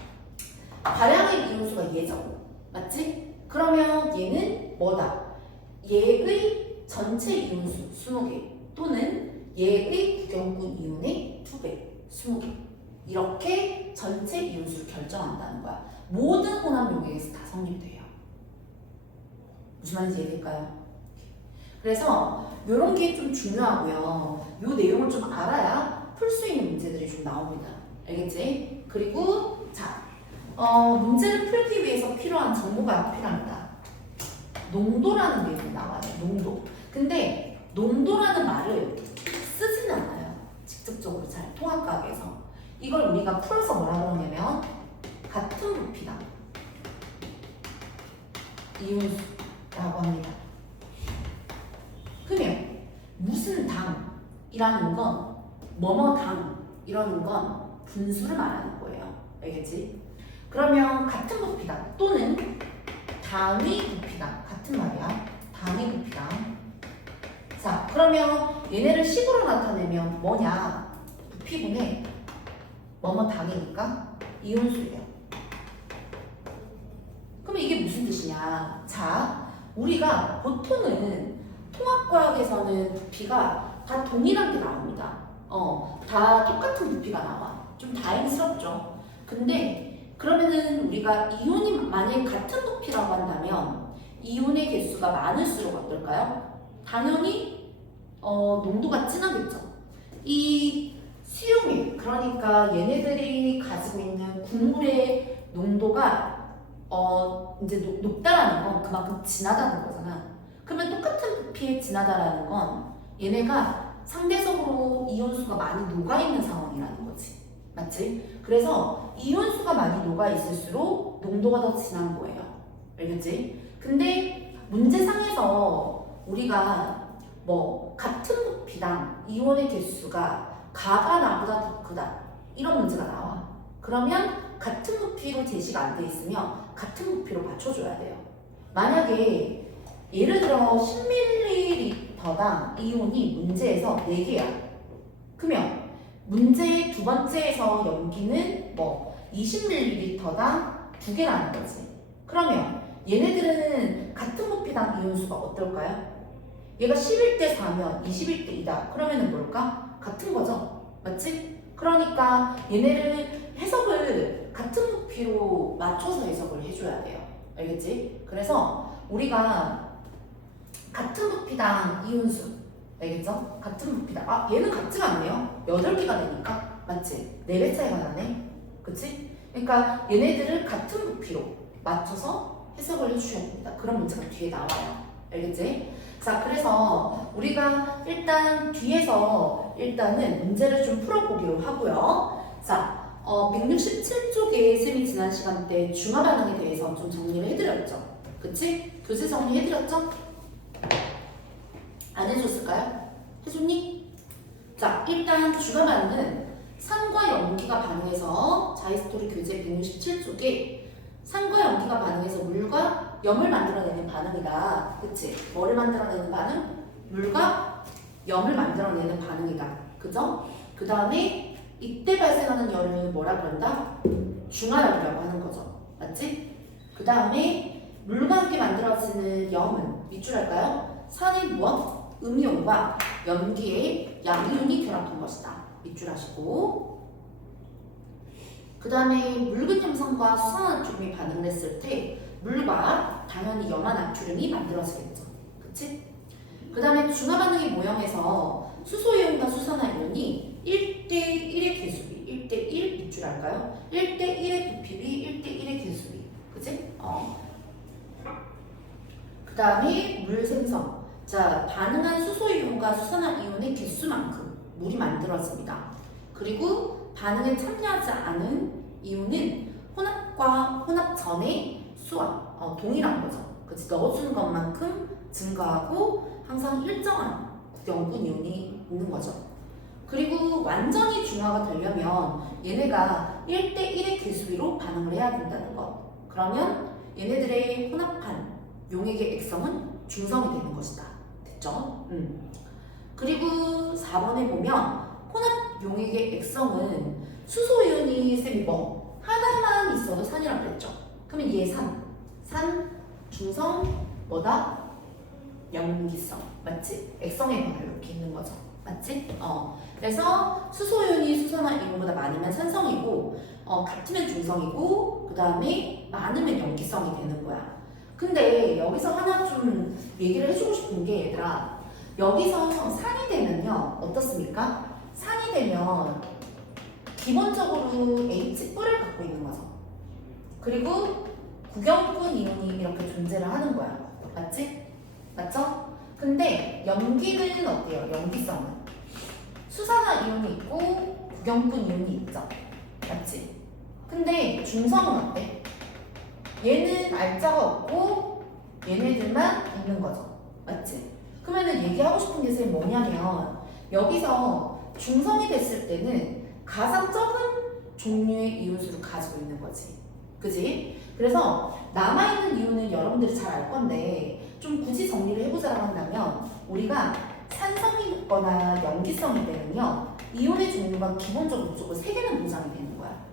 과량의 이온수가 얘죠. 맞지? 그러면 얘는 뭐다? 얘의 전체 이온수 20개 또는 얘의 구경꾼 이온의 2배 20개. 이렇게 전체 이온수를 결정한다는 거야. 모든 혼합 용액에서 다 성립돼요. 무슨 말인지 이해될까요? 그래서 이런 게 좀 중요하고요. 이 내용을 좀 알아야 풀 수 있는 문제들이 좀 나옵니다. 알겠지? 그리고 자, 문제를 풀기 위해서 필요한 정보가 필요합니다. 농도라는 게 나와요. 농도. 근데 농도라는 말을 쓰지는 않아요. 직접적으로 잘 통합과학에서. 이걸 우리가 풀어서 뭐라 그러냐면 같은 부피당 이온수라고 합니다. 그러면 무슨 당이라는 건 뭐뭐 당이라는 건 분수를 말하는 거예요. 알겠지? 그러면 같은 부피당 또는 단위 부피당 같은 말이야. 단위 부피당. 자, 그러면 얘네를 식으로 나타내면 뭐냐? 부피분의 뭐뭐 당이니까 이온수예요. 그러면 이게 무슨 뜻이냐? 자, 우리가 보통은 통합과학에서는 부피가 다 동일한 게 나옵니다. 다 똑같은 부피가 나와. 좀 다행스럽죠. 근데 그러면은 우리가 이온이 만약에 같은 부피라고 한다면 이온의 개수가 많을수록 어떨까요? 당연히 농도가 진하겠죠. 이 수용액, 그러니까 얘네들이 가지고 있는 국물의 농도가 이제 높다라는 건 그만큼 진하다는 거잖아. 그러면 똑같은 부피에 진하다라는 건 얘네가 상대적으로 이온수가 많이 녹아있는 상황이라는 거지. 맞지? 그래서 이온수가 많이 녹아있을수록 농도가 더 진한 거예요. 알겠지? 근데 문제상에서 우리가 뭐 같은 부피당 이온의 개수가 가가 나보다 더 크다 이런 문제가 나와. 그러면 같은 부피로 제시가 안 돼 있으면 같은 부피로 맞춰줘야 돼요. 만약에 예를 들어 10ml당 이온이 문제에서 4개야. 그러면 문제 두 번째에서 염기는 뭐 20ml당 2개라는 거지. 그러면 얘네들은 같은 부피당 이온수가 어떨까요? 얘가 11대 4면 21대 2다. 그러면은 뭘까? 같은 거죠. 맞지? 그러니까 얘네를 해석을 같은 부피로 맞춰서 해석을 해줘야 돼요. 알겠지? 그래서 우리가 같은 부피당 이온수 알겠죠? 같은 부피당 얘는 같지가 않네요. 8개가 되니까 맞지? 4배 차이가 나네. 그치? 그러니까 얘네들을 같은 부피로 맞춰서 해석을 해주셔야 됩니다. 그런 문제가 뒤에 나와요. 알겠지? 자, 그래서 우리가 일단 뒤에서 일단은 문제를 좀 풀어보기로 하고요. 자, 167쪽에 쌤이 지난 시간 때 중화 반응에 대해서 좀 정리를 해드렸죠. 그치? 교재 정리해드렸죠? 안 해줬을까요? 해줬니? 자, 일단 중화 반응은 산과 염기가 반응해서 자이스토리 교재 167쪽에 산과 염기가 반응해서 물과 염을 만들어내는 반응이다. 그치? 뭐를 만들어내는 반응? 물과 염을 만들어내는 반응이다. 그죠? 그 다음에 이때 발생하는 열을 뭐라 그런다? 중화열이라고 하는 거죠. 맞지? 그 다음에 물과 함께 만들어지는 염은 밑줄 할까요? 산의 무엇? 음이온과 염기의 양이온이 결합한 것이다. 밑줄 하시고 그 다음에 묽은 염산과 수산나트륨이 반응을 했을 때 물과 당연히 염화나트륨이 만들어지겠죠. 그치? 그 다음에 중화 반응의 모형에서 수소이온과 수산화이온이 1대1의 개수비 1대1 밑줄 할까요? 1대1의 부피비 1대1의 개수비 그치? 그 다음에 물 생성 자, 반응한 수소이온과 수산화이온의 개수만큼 물이 만들어집니다. 그리고 반응에 참여하지 않은 이온은 혼합과 혼합 전의 수와 동일한 거죠. 그치? 넣어주는 것만큼 증가하고 항상 일정한 구경분 이온이 있는 거죠. 그리고 완전히 중화가 되려면 얘네가 1대1의 개수비로 반응을 해야 된다는 것. 그러면 얘네들의 혼합한 용액의 액성은 중성이 되는 것이다. 됐죠? 그리고 4번에 보면 혼합 용액의 액성은 수소이온이 쌤이 뭐 하나만 있어도 산이라고 그랬죠. 그러면 얘 산, 중성, 뭐다? 염기성. 맞지? 액성의 변화 이렇게 있는 거죠. 맞지? 그래서 수소이온이 수산화 이온보다 많으면 산성이고, 같으면 중성이고, 그 다음에 많으면 염기성이 되는 거야. 근데 여기서 하나 좀 얘기를 해주고 싶은 게 얘들아, 여기서 산이 되면요 어떻습니까? 산이 되면 기본적으로 H뿔을 갖고 있는 거죠. 그리고 구경꾼 이온이 이렇게 존재를 하는 거야. 맞지? 맞죠? 근데 염기는 어때요? 염기성은 수산화 이온이 있고 구경꾼 이온이 있죠. 맞지? 근데 중성은 어때? 얘는 알자가 없고 얘네들만 있는 거죠. 맞지? 그러면은 얘기하고 싶은 게 선생님 뭐냐면 여기서 중성이 됐을 때는 가장 적은 종류의 이온수를 가지고 있는 거지. 그지? 그래서 남아있는 이온은 여러분들이 잘 알 건데 좀 굳이 정리를 해보자고 한다면 우리가 산성이 있거나 염기성이 되면요 이온의 종류가 기본적으로 무조건 3개는 보장이 되는 거야.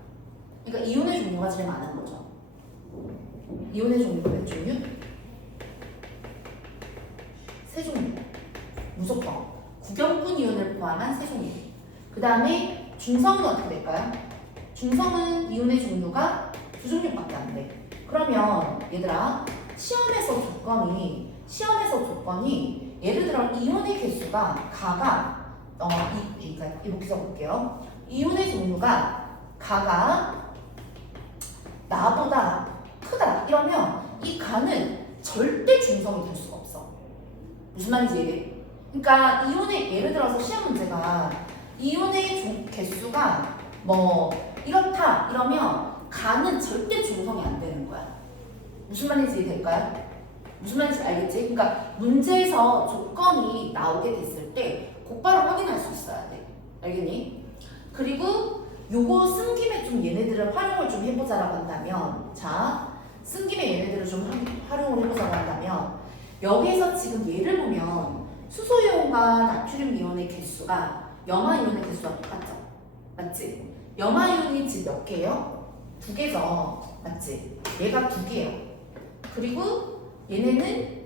그러니까 이온의 종류가 제일 많은 거죠. 이온의 종류가 몇 종류? 3종류. 무조건. 구경꾼 이온을 포함한 3종류. 그 다음에 중성은 어떻게 될까요? 중성은 이온의 종류가 2종류밖에 안 돼. 그러면 얘들아 시험에서 조건이 예를 들어 이온의 개수가 가가 그러니까 이렇게 적을게요. 이온의 종류가 가가 나보다 크다 이러면 이 가는 절대 중성이 될 수가 없어. 무슨 말인지 얘기해? 그러니까 이온의 예를 들어서 시험 문제가 이온의 개수가 뭐 이렇다 이러면 가는 절대 중성이 안 되는 거야. 무슨 말인지 이해될까요? 무슨 말인지 알겠지? 그러니까 문제에서 조건이 나오게 됐을 때 곧바로 확인할 수 있어야 돼. 알겠니? 그리고 요거 쓴 김에 좀 얘네들을 활용을 좀 해보자라고 한다면 쓴 김에 얘네들을 좀 활용을 해보자고 한다면 여기에서 지금 예를 보면 수소이온과 나트륨 이온의 개수가 염화이온의 개수와 똑같죠? 맞지? 염화이온이 지금 몇 개예요? 2개죠? 맞지? 얘가 2개예요. 그리고 얘네는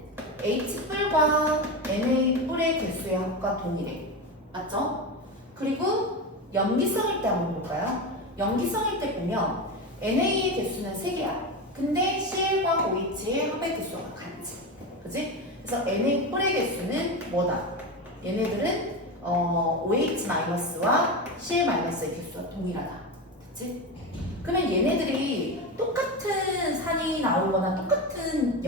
H뿔과 Na 뿔의 개수의 합과 동일해. 맞죠? 그리고 염기성일 때 한번 볼까요? 염기성일 때 보면 NA의 개수는 3개야. 근데 CL과 OH의 합의 개수가 같지. 그지? 그래서 NA 뿔의 개수는 뭐다? 얘네들은 OH-와 CL-의 개수가 동일하다. 됐지? 그러면 얘네들이 똑같은 산이 나오거나 똑같은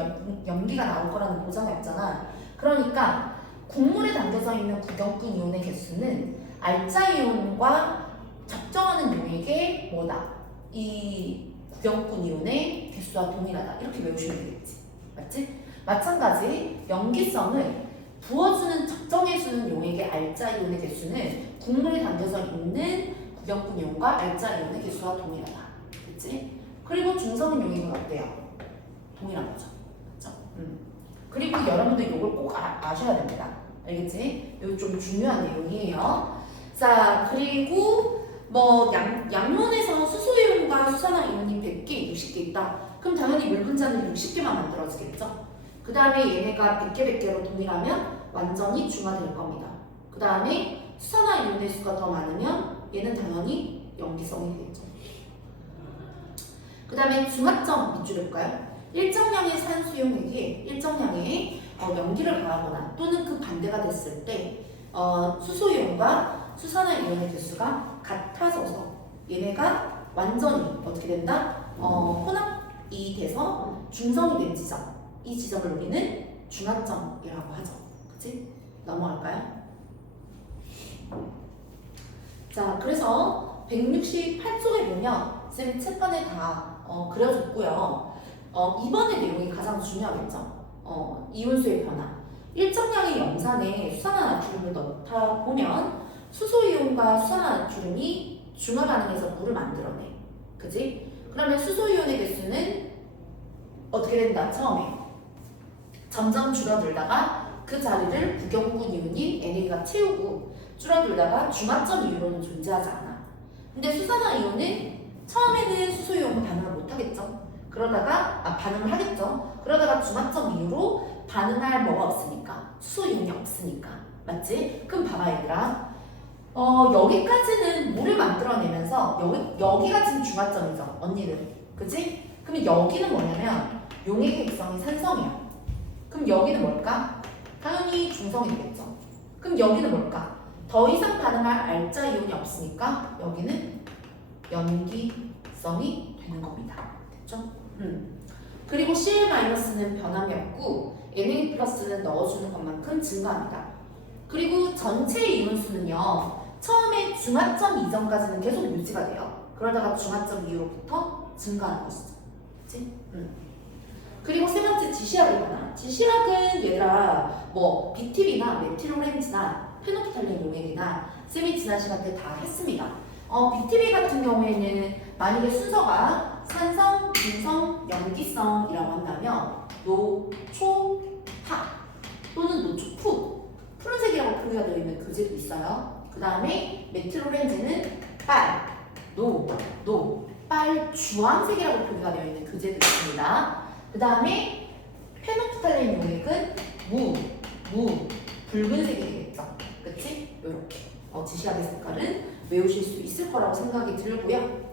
염기가 나올 거라는 보장이 없잖아. 그러니까 국물에 담겨져 있는 구경꾼 이온의 개수는 알짜 이온과 적정하는 용액의 뭐다? 이 구경꾼 이온의 개수와 동일하다. 이렇게 외우시면 되겠지. 맞지? 마찬가지 염기성을 부어주는 적정해주는 용액의 알짜 이온의 개수는 국물에 담겨져 있는 구경꾼 이온과 알짜 이온의 개수와 동일하다. 그치? 그리고 중성인 용액은 어때요? 동일한 거죠. 그쵸? 그리고 여러분들 이걸 꼭 아셔야 됩니다. 알겠지? 이거 좀 중요한 내용이에요. 자, 그리고 뭐 양론에서 수소이온과 수산화 이온이 100개, 60개 있다. 그럼 당연히 물 분자는 60개만 만들어지겠죠? 그 다음에 얘네가 100개, 100개로 동일하면 완전히 중화될 겁니다. 그 다음에 수산화 이온의 수가 더 많으면 얘는 당연히 염기성이 되겠죠. 그 다음에 중화점 밑줄 볼까요? 일정량의 산수용액이 일정량의 염기를 가하거나 또는 그 반대가 됐을 때 수소이온과 수산화 이온의 개수가 같아져서 얘네가 완전히 어떻게 된다? 혼합이 돼서 중성이 된 지점, 이 지점을 우리는 중화점이라고 하죠. 그치? 넘어갈까요? 자, 그래서 168쪽에 보면 쌤이 책판에 다 그려줬고요. 이번의 내용이 가장 중요하겠죠. 이온수의 변화. 일정량의 염산에 수산화 나트륨을 넣다 보면 수소이온과 수산화 나트륨이 중화 반응해서 물을 만들어내. 그지? 그러면 수소이온의 개수는 어떻게 된다? 처음에 점점 줄어들다가 그 자리를 구경꾼 이온인 NA가 채우고 줄어들다가 중화점 이후로는 존재하지 않아. 근데 수산화 이온은 처음에는 수소이온과 반응을 못하겠죠. 그러다가 반응을 하겠죠. 그러다가 중화점 이후로 반응할 뭐가 없으니까 수소 이온이 없으니까 맞지? 그럼 봐봐 얘들아 여기까지는 물을 만들어내면서 여기가 지금 중화점이죠 언니들 그치? 그럼 여기는 뭐냐면 용의 객성이 산성이야 그럼 여기는 뭘까? 당연히 중성이 되겠죠 그럼 여기는 뭘까? 더 이상 반응할 알자 이온이 없으니까 여기는 염기성이 되는 겁니다 됐죠? 그리고 CL-는 변함이 없고 Na+는 넣어주는 것만큼 증가합니다. 그리고 전체 이온수는요. 처음에 중화점 이전까지는 계속 유지가 돼요. 그러다가 중화점 이후로부터 증가하는 것이죠. 그치? 그리고 세 번째 지시락이 많아. 지시락은 얘들아 뭐 BTB나 메틸오렌지나 페노프탈렌 용액이나 쌤이 지난 시간 때 다 했습니다. BTB 같은 경우에는 만약에 순서가 산성, 중성, 염기성이라고 한다면 노초파 또는 노초푸 푸른색이라고 표기가 되어 있는 교재도 있어요. 그 다음에 메틸오렌지는 빨 주황색이라고 표기가 되어 있는 교재도 있습니다. 그 다음에 페노프탈렌 용액은 붉은색이 되겠죠. 그치? 요렇게 지시학의 색깔은 외우실 수 있을 거라고 생각이 들고요.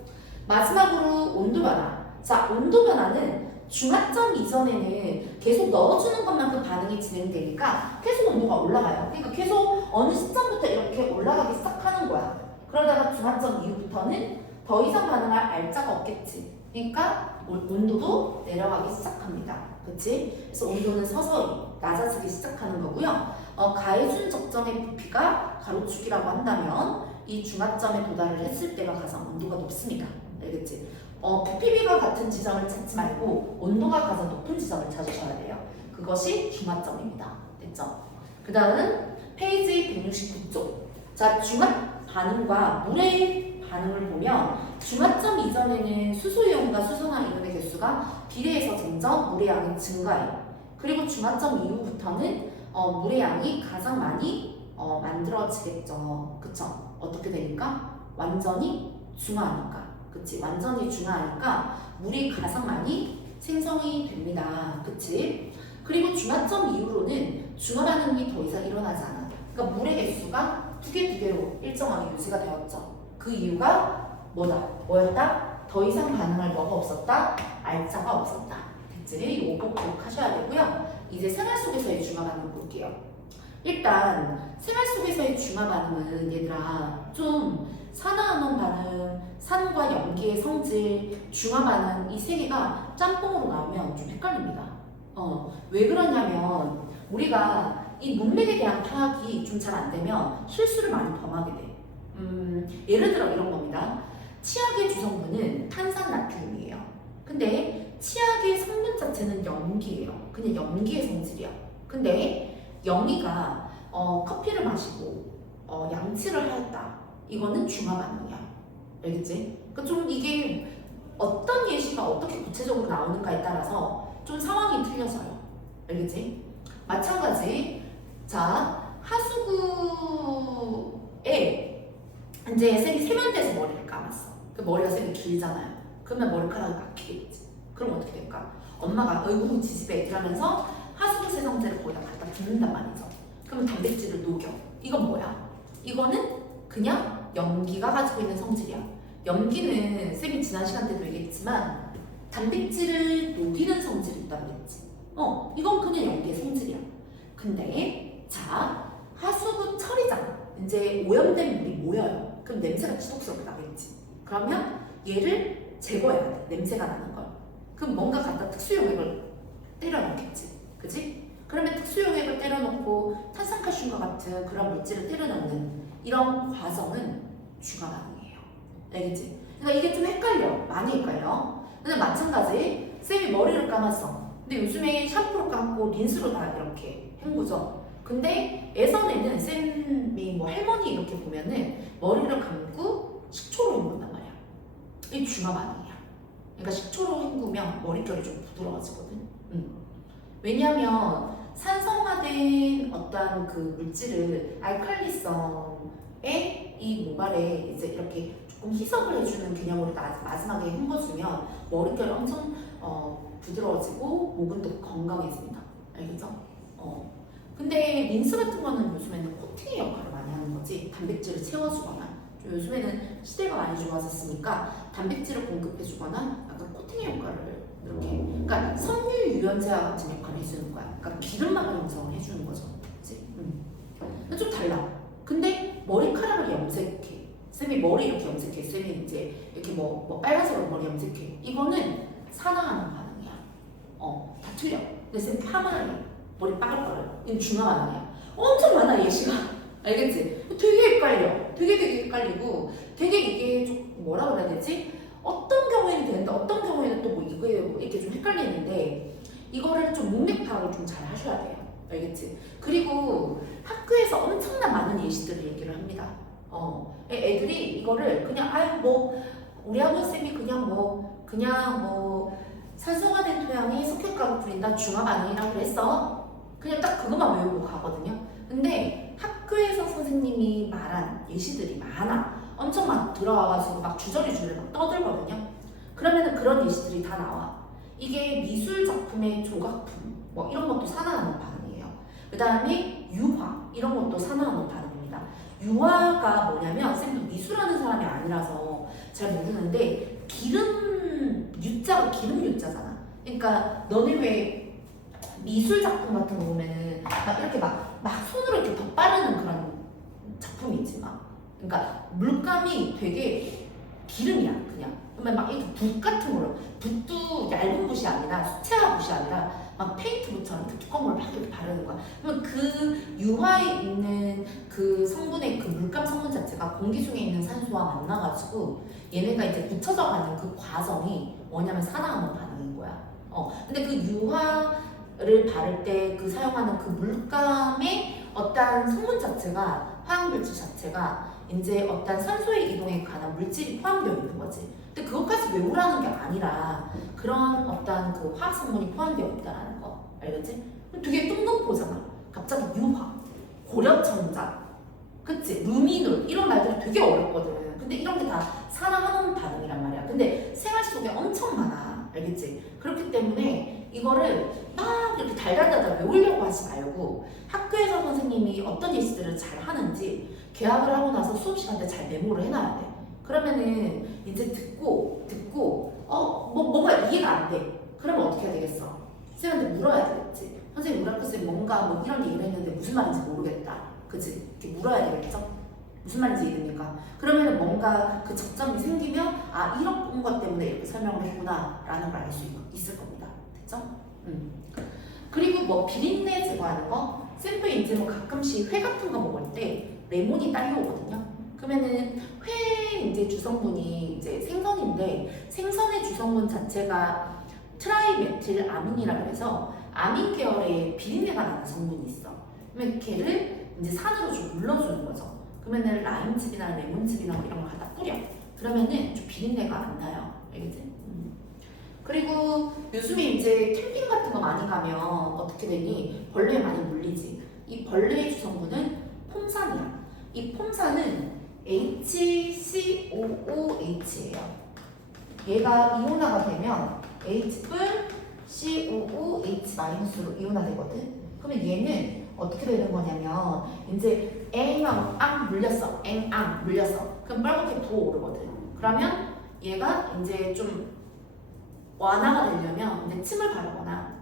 마지막으로 온도 변화. 자, 온도 변화는 중화점 이전에는 계속 넣어주는 것만큼 반응이 진행되니까 계속 온도가 올라가요. 그러니까 계속 어느 시점부터 이렇게 올라가기 시작하는 거야. 그러다가 중화점 이후부터는 더 이상 반응할 알자가 없겠지. 그러니까 온도도 내려가기 시작합니다. 그치? 그래서 온도는 서서히 낮아지기 시작하는 거고요. 가해준 적정의 부피가 가로축이라고 한다면 이 중화점에 도달을 했을 때가 가장 온도가 높습니다. 알겠지? 부피비가 같은 지점을 찾지 말고 온도가 가장 높은 지점을 찾으셔야 돼요. 그것이 중화점입니다. 됐죠? 그 다음 페이지 169쪽. 자, 중화 반응과 물의 반응을 보면 중화점 이전에는 수소이온과 수소나 이온의 개수가 비례해서 점점 물의 양이 증가해요. 그리고 중화점 이후부터는 물의 양이 가장 많이 만들어지겠죠. 그쵸? 어떻게 되니까? 완전히 중화하니까. 그치? 완전히 중화하니까 물이 가장 많이 생성이 됩니다. 그치? 그리고 중화점 이후로는 중화 반응이 더 이상 일어나지 않아. 그러니까 물의 개수가 두 개로 일정하게 유지가 되었죠. 그 이유가 뭐였다? 더 이상 반응할 뭐가 없었다? 알자가 없었다. 됐지? 이거 꼭 기억하셔야 되고요. 이제 생활 속에서의 중화 반응 볼게요. 일단 생활 속에서의 중화 반응은 얘들아 좀 산화음원 반응, 산과 염기의 성질, 중화 반응 이 세 개가 짬뽕으로 나오면 좀 헷갈립니다. 왜 그러냐면 우리가 이 문맥에 대한 파악이 좀 잘 안 되면 실수를 많이 범하게 돼. 예를 들어 이런 겁니다. 치약의 주성분은 탄산나트륨이에요. 근데 치약의 성분 자체는 염기예요. 그냥 염기의 성질이야. 근데 영희가 커피를 마시고 양치를 하였다. 이거는 중화 반응이야. 알겠지? 그러니까 좀 이게 어떤 예시가 어떻게 구체적으로 나오는가에 따라서 좀 상황이 틀려져요. 알겠지? 마찬가지. 자, 하수구에 이제 쌤이 세면대에서 머리를 감았어. 그 머리가 쌤이 길잖아요. 그러면 머리카락이 막히겠지. 그럼 어떻게 될까? 엄마가 어이구 지지배 이러면서 하수구 세정제를 거기다 갖다 붓는단 말이죠. 그러면 단백질을 녹여. 이건 뭐야? 이거는 그냥 염기가 가지고 있는 성질이야. 염기는 쌤이 지난 시간 때도 얘기했지만 단백질을 녹이는 성질이 있다고 했지. 이건 그냥 염기의 성질이야. 근데 자, 하수구 처리장 이제 오염된 물이 모여요. 그럼 냄새가 지독스럽게 나겠지. 그러면 얘를 제거해야 돼. 냄새가 나는 걸. 그럼 뭔가 갖다 특수용액을 때려 넣겠지. 그지? 그러면 특수용액을 때려 넣고 탄산칼슘과 같은 그런 물질을 때려 넣는 이런 과정은 중화 반응이에요. 알겠지? 그러니까 이게 좀 헷갈려. 많이 헷갈려. 근데 마찬가지 쌤이 머리를 감았어. 근데 요즘에 샴푸로 감고 린스로 다 이렇게 헹구죠. 근데 예전에는 쌤이 뭐 할머니 이렇게 보면은 머리를 감고 식초로 헹군단 말이야. 이게 중화 반응이야. 그러니까 식초로 헹구면 머릿결이 좀 부드러워지거든. 왜냐면 산성화된 어떤 그 물질을 알칼리성에 이 모발에 이제 이렇게 조금 희석을 해주는 개념으로 마지막에 헹궈주면 머릿결이 엄청 부드러워지고 목은 또 건강해집니다. 알겠죠? 근데 린스 같은 거는 요즘에는 코팅의 역할을 많이 하는 거지 단백질을 채워주거나 요즘에는 시대가 많이 좋아졌으니까 단백질을 공급해주거나 약간 코팅의 역할을 이렇게 그러니까 섬유 유연제와 같은 역할을 해주는 거야. 그러니까 기름막을 형성을 해주는 거죠. 그치? 좀 달라. 근데 머리카락을 염색해. 쌤이 머리 이렇게 염색해. 쌤이 이제 이렇게 뭐 빨간색으로 머리 염색해. 이거는 산화하는 반응이야. 다 틀려. 근데 쌤 파마해. 머리 빠글빠글. 이건 중화 반응이야. 엄청 많아 예시가. 알겠지? 되게 헷갈려. 되게 헷갈리고 되게 이게 좀 뭐라 그래야 되지? 어떤 경우에는 되는데 어떤 경우에는 또 뭐 이거에 뭐 이렇게 좀 헷갈리는데 이거를 좀 문맥 파악을 좀 잘 하셔야 돼요. 알겠지? 그리고 학교에서 엄청난 많은 예시들을 얘기를 합니다. 애들이 이거를 그냥 아유 뭐 우리 학원쌤이 그냥 뭐 산소화된 토양이 석회가루 뿌린다 중화 반응이라고 그랬어. 그냥 딱 그것만 외우고 가거든요. 근데 학교에서 선생님이 말한 예시들이 많아. 엄청 막 들어와가지고 막 주저리 막 떠들거든요. 그러면은 그런 예시들이 다 나와. 이게 미술 작품의 조각품 뭐 이런 것도 산화하는 반응이에요. 그 다음에 유화 이런 것도 산화하는 반응입니다. 유화가 뭐냐면 쌤도 미술하는 사람이 아니라서 잘 모르는데 기름 유자가 기름 유자잖아. 그러니까 너네 왜 미술 작품 같은 거 보면은 막 이렇게 막 손으로 이렇게 덧바르는 그런 작품이 있지 막. 그러니까 물감이 되게 기름이야 그냥. 그러면 막 이렇게 붓 같은 걸로 붓도 얇은 붓이 아니라 수채화 붓이 아니라 막 페인트붓처럼 이렇게 두꺼운 걸 막 이렇게 바르는 거야. 그러면 그 유화에 있는 그 성분의 그 물감 성분 자체가 공기 중에 있는 산소와 만나가지고 얘네가 이제 붙여져 가는 그 과정이 뭐냐면 산화하는 반응인 거야. 근데 그 유화를 바를 때 그 사용하는 그 물감의 어떤 성분 자체가 화학물질 자체가 이제 어떤 산소의 이동에 관한 물질이 포함되어 있는 거지. 근데 그것까지 외우라는 게 아니라 그런 어떤 그 화학 성분이 포함되어 있다라는 거. 알겠지? 되게 뜬금포잖아. 갑자기 유화, 고려청자, 그치? 루미놀 이런 말들이 되게 어렵거든. 근데 이런 게 다 산화하는 반응이란 말이야. 근데 생활 속에 엄청 많아. 알겠지? 그렇기 때문에 이거를 막 이렇게 달달달달 외우려고 하지 말고 학교에서 선생님이 어떤 예시들을 잘 하는지 개학을 하고 나서 수업 시간 때 잘 메모를 해놔야 돼. 그러면은 이제 듣고 뭐가 이해가 안 돼. 그러면 어떻게 해야 되겠어? 쌤한테 물어야 되겠지. 선생님 우리 학교 쌤 뭔가 뭐 이런 얘기를 했는데 무슨 말인지 모르겠다. 그치? 이렇게 물어야 되겠죠? 무슨 말인지 이해됩니까? 그러면은 뭔가 그 접점이 생기면 이런 것 때문에 이렇게 설명을 했구나 라는 걸 알 수 있을 겁니다. 됐죠? 그리고 뭐 비린내 제거하는 거 쌤도 이제 뭐 가끔씩 회 같은 거 먹을 때 레몬이 딸려오거든요. 그러면은 회 이제 주성분이 이제 생선인데 생선의 주성분 자체가 트라이메틸 아민이라 그래서 아민 계열의 비린내가 나는 성분이 있어. 그러면 걔를 이제 산으로 좀 물러주는 거죠. 그러면은 라임즙이나 레몬즙이나 뭐 이런 걸 갖다 뿌려. 그러면은 좀 비린내가 안 나요. 알겠지? 그리고 요즘에 이제 캠핑 같은 거 많이 가면 어떻게 되니? 벌레에 많이 물리지. 이 벌레의 주성분은 폼산이야. 이 폼산은 HCOOH예요. 얘가 이온화가 되면 H뿔 COOH-로 이온화되거든. 그러면 얘는 어떻게 되는 거냐면 이제 앵 물렸어. 앵 물렸어. 그럼 빨갛게 부어오르거든. 그러면 얘가 이제 좀 완화가 되려면 이제 침을 바르거나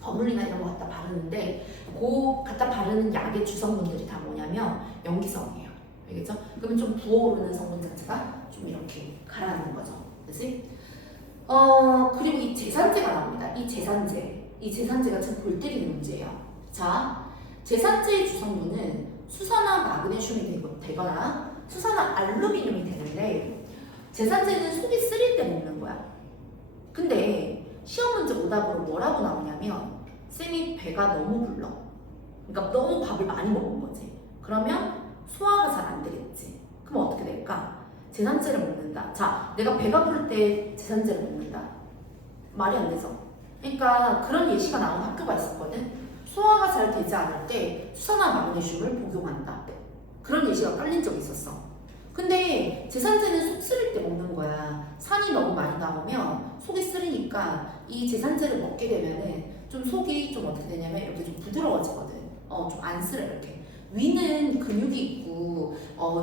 버물리나 이런 거 갖다 바르는데 그 갖다 바르는 약의 주성분들이 다 뭐냐면 염기성이에요. 알겠죠? 그러면 좀 부어오르는 성분 자체가 좀 이렇게 가라앉는 거죠. 그치? 그리고 이 제산제가 나옵니다. 이 제산제가 참 골 때리는 문제예요. 자, 제산제의 주성분은 수산화 마그네슘이 되거나 수산화 알루미늄이 되는데 제산제는 속이 쓰릴 때 먹는 거야. 근데 시험 문제 오답으로 뭐라고 나오냐면 쌤이 배가 너무 불러. 그러니까 너무 밥을 많이 먹은 거지. 그러면 소화가 잘 안 되겠지. 그럼 어떻게 될까? 제산제를 먹는다. 자, 내가 배가 부를 때 제산제를 먹는다. 말이 안 되죠. 그러니까 그런 예시가 나온 학교가 있었거든. 소화가 잘 되지 않을 때 수산화 마그네슘을 복용한다. 그런 예시가 깔린 적이 있었어. 근데 제산제는 속 쓰릴 때 먹는 거야. 산이 너무 많이 나오면 속이 쓰리니까 이 제산제를 먹게 되면은 좀 속이 좀 어떻게 되냐면 이렇게 좀 부드러워지거든. 좀 안 쓰려 이렇게. 위는 근육이 있고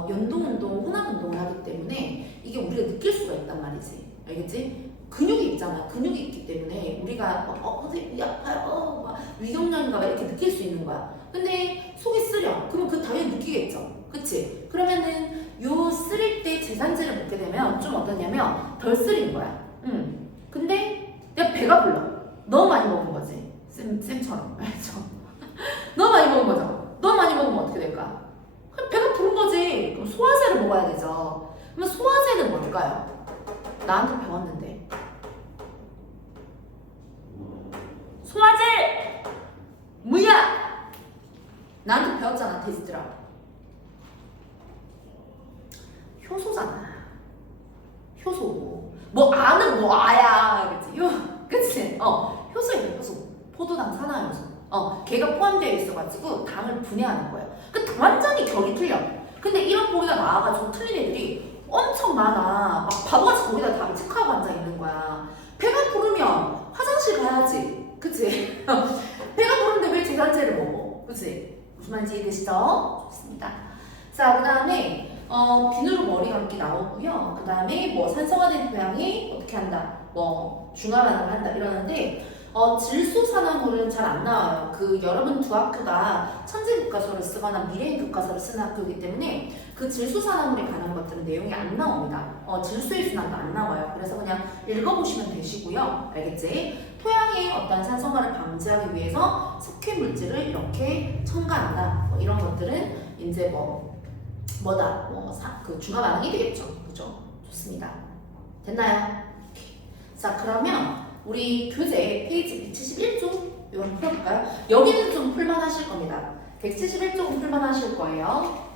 연동 운동, 혼합 운동을 하기 때문에 이게 우리가 느낄 수가 있단 말이지. 알겠지? 근육이 있잖아. 근육이 있기 때문에 우리가 선생님 위 아파요, 막 위경련인가 막 이렇게 느낄 수 있는 거야. 근데 속이 쓰려. 그러면 그 당연히 느끼겠죠. 그치? 그러면은 요 쓰릴 때 제산제를 먹게 되면 좀 어떠냐면 덜 쓰린 거야. 근데 내가 배가 불러. 너무 많이 먹은 거지. 쌤처럼. 알죠? 너무 많이 먹은 거죠. 너무 많이 먹으면 어떻게 될까? 그럼 배가 부른 거지. 그럼 소화제를 먹어야 되죠. 그러면 소화제는 뭘까요? 나한테 배웠는데. 소화제! 뭐야? 나한테 배웠잖아, 테스트라. 효소잖아. 효소. 뭐 아는 뭐 아야. 그치? 그치? 효소예요, 효소. 포도당 산화효소. 걔가 포함되어 있어가지고 당을 분해하는 거예요. 그 완전히 결이 틀려. 근데 이런 보기가 나와가지고 틀린 애들이 엄청 많아. 막 바보같이 거기다 다 체크하고 앉아 있는 거야. 배가 부르면 화장실 가야지. 그치? 배가 부른데 왜 제산제를 먹어? 그치? 무슨 말인지 이해되시죠? 좋습니다. 자, 그 다음에 비누로 머리 감기 나오고요. 그 다음에 뭐 산성화된 토양이 어떻게 한다? 뭐 중화반응을 한다 이러는데 질소산화물은 잘 안 나와요. 여러분 두 학교가 천재교과서를 쓰거나 미래교과서를 쓰는 학교이기 때문에 그 질소산화물에 관한 것들은 내용이 안 나옵니다. 질소의 순환도 안 나와요. 그래서 그냥 읽어보시면 되시고요. 알겠지? 토양의 어떤 산성화를 방지하기 위해서 석회 물질을 이렇게 첨가한다. 뭐 이런 것들은 이제 뭐다? 그 중화 반응이 되겠죠. 그죠? 좋습니다. 됐나요? 자, 그러면 우리 교재 페이지 171쪽 이건 풀어볼까요? 여기는 좀 풀만 하실 겁니다. 171쪽은 풀만 하실 거예요.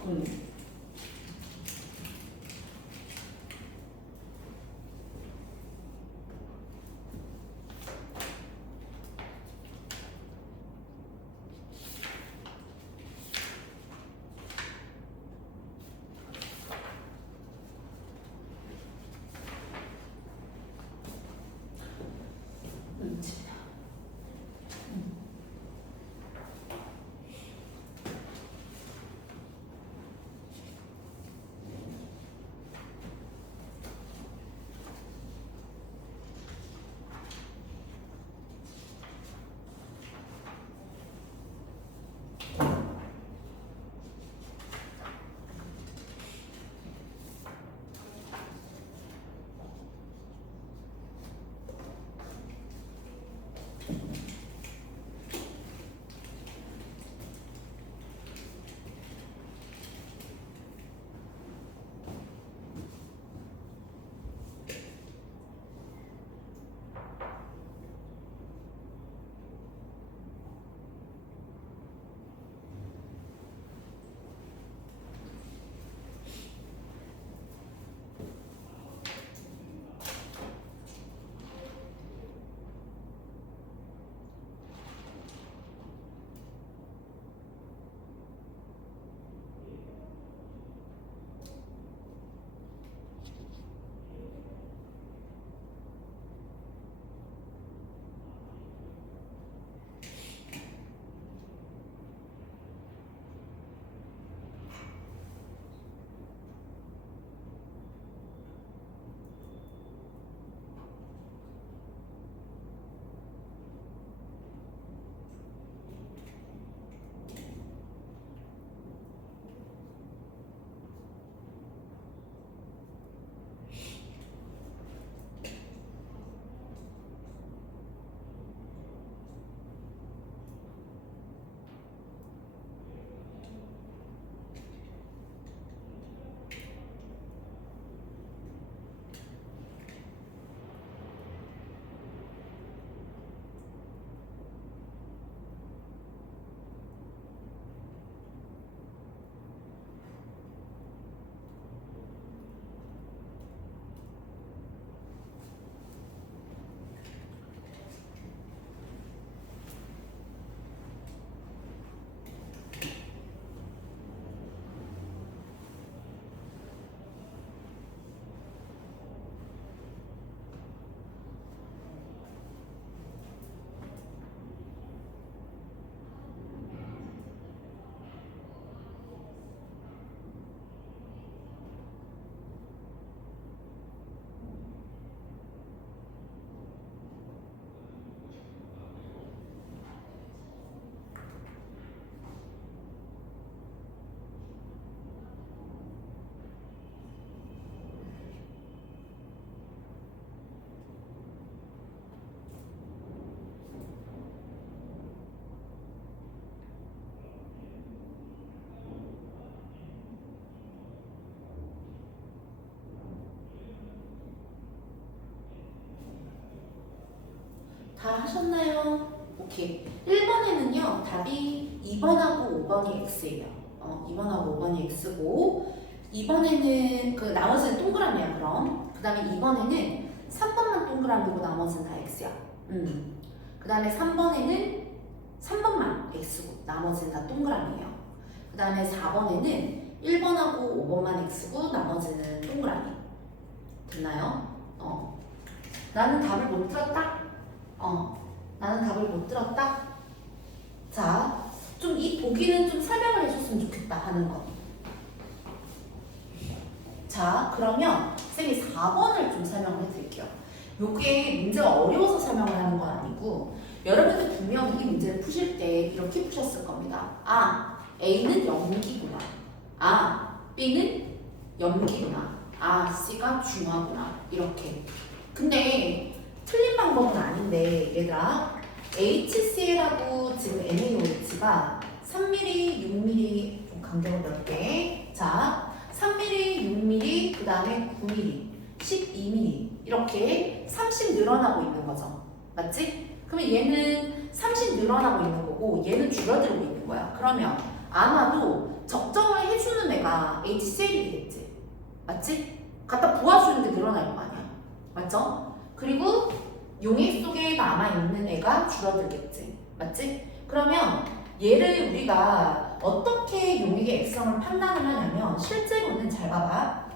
다 하셨나요? 오케이. 1번에는요, 답이 2번하고 5번이 X예요. 2번하고 5번이 X고, 2번에는 그 나머지는 동그라미야, 그럼. 그 다음에 2번에는 3번만 동그라미고 나머지는 다 X야. 그 다음에 3번에는 3번만 X고, 나머지는 다 동그라미예요. 그 다음에 4번에는 1번하고 5번만 X고, 나머지는 동그라미. 됐나요? 나는 답을 못 들었다? 나는 답을 못 들었다? 자, 좀 이 보기는 좀 설명을 해줬으면 좋겠다 하는 거. 자, 그러면 쌤이 4번을 좀 설명을 해드릴게요. 요게 문제가 어려워서 설명을 하는 건 아니고 여러분들 분명히 이 문제를 푸실 때 이렇게 푸셨을 겁니다. 아, A는 염기구나. 아, B는 염기구나. 아, C가 중화구나. 이렇게. 근데 틀린 방법은 아닌데 얘들아, HCl하고 지금 NaOH가 3mm, 6mm 좀 간격을 넓게. 자, 3mm, 6mm, 그 다음에 9mm, 12mm 이렇게 30 늘어나고 있는 거죠. 맞지? 그러면 얘는 30 늘어나고 있는 거고 얘는 줄어들고 있는 거야. 그러면 아마도 적정을 해주는 애가 HCl이겠지. 맞지? 갖다 부어주는데 늘어날 거 아니야. 맞죠? 그리고 용액 속에 남아있는 애가 줄어들겠지. 맞지? 그러면 얘를 우리가 어떻게 용액의 액성을 판단을 하냐면 실제로는 잘 봐봐.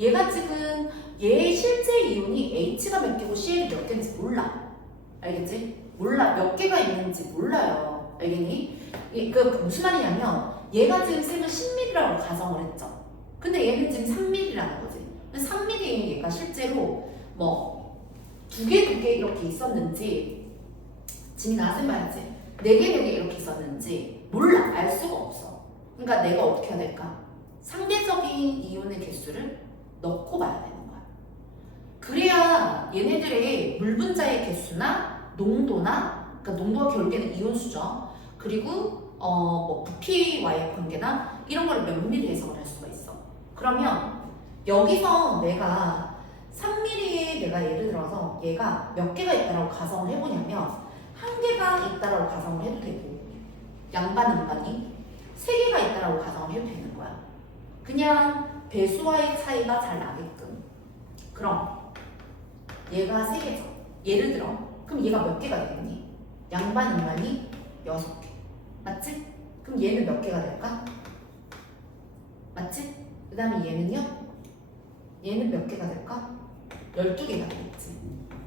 얘가 지금 얘의 실제 이온이 H가 몇 개고 Cl이 몇 개인지 몰라. 알겠지? 몰라. 몇 개가 있는지 몰라요. 알겠니? 그 무슨 말이냐면 얘가 지금 쌤은 10mm라고 가정을 했죠. 근데 얘는 지금 3mm라는 거지. 3mm에 얘가 실제로 뭐 두 개 이렇게 있었는지 지금 나한테 봐야지. 4개 이렇게 있었는지 몰라. 알 수가 없어. 그러니까 내가 어떻게 해야 될까? 상대적인 이온의 개수를 넣고 봐야 되는 거야. 그래야 얘네들의 물 분자의 개수나 농도나, 그러니까 농도가 결국에는 이온수죠. 그리고 뭐 부피와의 관계나 이런 거를 면밀히 해석을 할 수가 있어. 그러면 여기서 내가 3mm에 내가 예를 들어서 얘가 몇 개가 있다라고 가정을 해보냐면 한 개가 있다라고 가정을 해도 되고 양반 음반이 3개가 있다라고 가정을 해도 되는 거야. 그냥 배수와의 차이가 잘 나게끔. 그럼 얘가 3개죠. 예를 들어 그럼 얘가 몇 개가 되겠니? 양반 음반이 6개. 맞지? 그럼 얘는 몇 개가 될까? 맞지? 그 다음에 얘는요? 얘는 몇 개가 될까? 12개가 되겠지.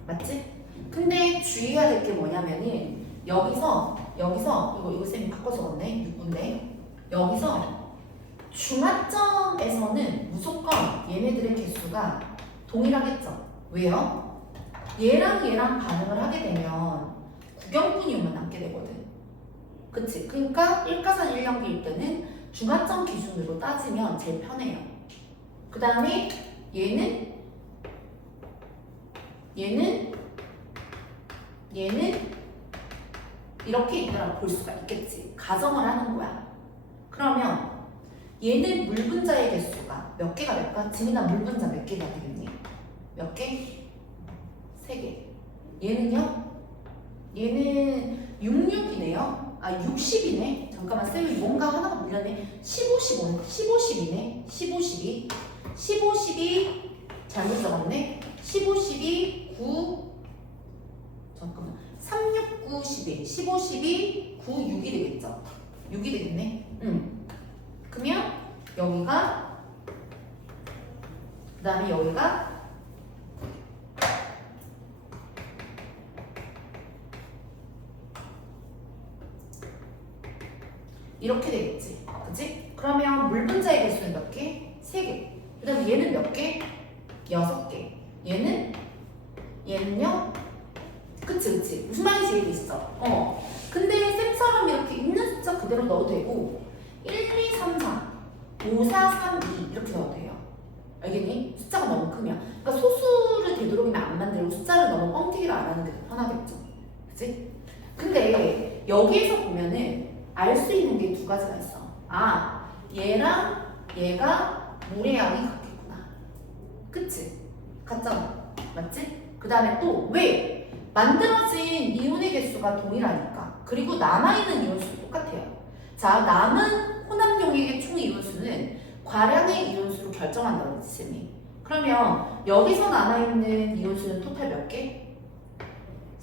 맞지? 근데 주의해야 될 게 뭐냐면은 여기서 이거 쌤이 바꿔 적었네. 6분데 여기서 중화점에서는 무조건 얘네들의 개수가 동일하겠죠. 왜요? 얘랑 반응을 하게 되면 구경분이오면 남게 되거든. 그치? 그러니까 1가산 1연기일 때는 중화점 기준으로 따지면 제일 편해요. 그 다음에 얘는 이렇게 있다라고 볼 수가 있겠지. 가정을 하는 거야. 그러면 얘는 물 분자의 개수가 몇 개가 될까? 지민아 물 분자 몇 개가 되겠니? 몇 개? 3개. 얘는요? 얘는 66이네요. 아 60이네. 잠깐만 쌤이 뭔가 하나가 밀렸네. 15, 10이네. 15, 12. 15, 12 잘못 적었네. 15, 12, 9 잠깐만 3, 6, 9, 12 15, 12, 9, 6이 되겠죠? 6이 되겠네. 그러면 여기가 그 다음에 여기가 이렇게 되겠지. 그치? 그러면 물 분자의 개수는 몇 개? 3개. 그 다음에 얘는 몇 개? 6개. 얘는요? 그치. 무슨 말인지 이해되시죠? 근데 쌤처럼 이렇게 있는 숫자 그대로 넣어도 되고 1, 2, 3, 4, 5, 4, 3, 2 이렇게 넣어도 돼요. 알겠니? 숫자가 너무 크면. 그러니까 소수를 되도록이면 안 만들고 숫자를 너무 뻥튀기를 안 하는 게 더 편하겠죠. 그치? 근데 여기에서 보면은 알 수 있는 게 2가지가 있어. 아, 얘랑 얘가 물의 양이 같겠구나. 그치? 같잖아. 맞지? 그 다음에 또 왜? 만들어진 이온의 개수가 동일하니까. 그리고 남아있는 이온수도 똑같아요. 자, 남은 혼합 용액의 총 이온수는 과량의 이온수로 결정한다고 했지, 쌤이. 그러면 여기서 남아있는 이온수는 토탈 몇 개?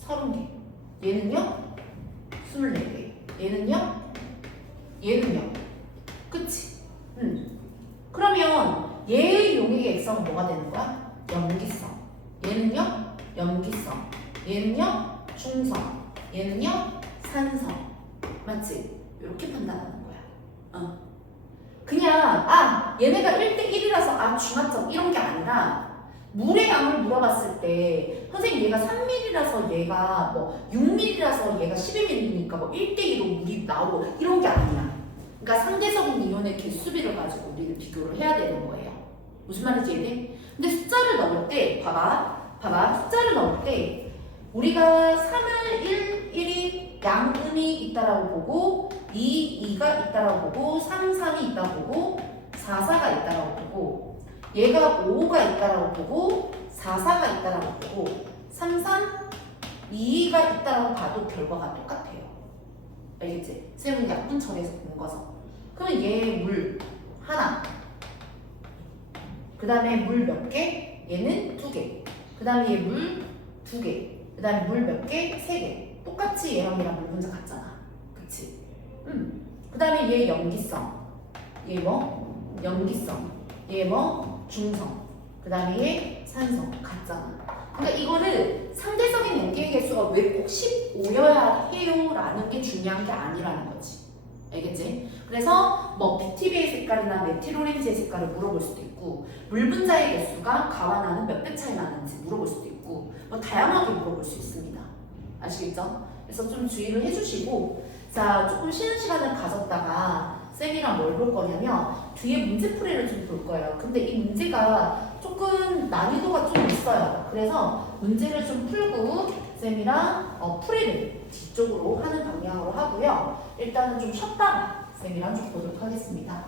30개. 얘는요? 24개. 얘는요? 얘는요? 그치? 그러면 얘의 용액의 액성은 뭐가 되는 거야? 염기성. 얘는요? 염기성. 얘는요? 중성. 얘는요? 산성. 맞지? 이렇게 판단하는 거야. 그냥 얘네가 1대1이라서 중화점 이런 게 아니라 물의 양을 물어봤을 때 선생님 얘가 3mm라서 얘가 뭐 6mm라서 얘가 12mm니까 뭐 1대1로 물이 나오고 이런 게 아니야. 그러니까 상대적인 이온의 개수비를 가지고 우리는 비교를 해야 되는 거예요. 무슨 말인지 이해돼? 근데 숫자를 넣을 때 봐봐 숫자를 넣을 때 우리가 3을 1이 양음이 있다라고 보고 2가 있다라고 보고 3이 있다고 보고 4가 있다라고 보고 얘가 5가 있다라고 보고 4가 있다라고 보고 2가 있다라고 봐도 결과가 똑같아요. 알겠지? 쌤은 약분 처리해서 본 거죠. 그러면 얘 물 하나, 그 다음에 물 몇 개? 얘는 2개. 그 다음에 얘 물 2개. 그 다음에 물 몇 개? 3개. 똑같이 얘랑 물 분자 같잖아. 그치? 그 다음에 얘 염기성. 얘 뭐? 염기성. 얘 뭐? 중성. 그 다음에 얘 산성. 같잖아. 그러니까 이거를 상대적인 염기의 개수가 왜 꼭 15여야 해요? 라는 게 중요한 게 아니라는 거지. 알겠지? 그래서 뭐 BTB의 색깔이나 메틸오렌지의 색깔을 물어볼 수도 있고 물 분자의 개수가 가와 나는 몇 배 차이 나는지 물어볼 수도 있고 뭐 다양하게 물어볼 수 있습니다. 아시겠죠? 그래서 좀 주의를 해주시고 자 조금 쉬는 시간을 가졌다가 쌤이랑 뭘 볼 거냐면 뒤에 문제풀이를 좀 볼 거예요. 근데 이 문제가 조금 난이도가 좀 있어요. 그래서 문제를 좀 풀고 쌤이랑 풀이를 뒤쪽으로 하는 방향으로 하고요. 일단은 좀 쉬었다가 쌤이랑 좀 보도록 하겠습니다.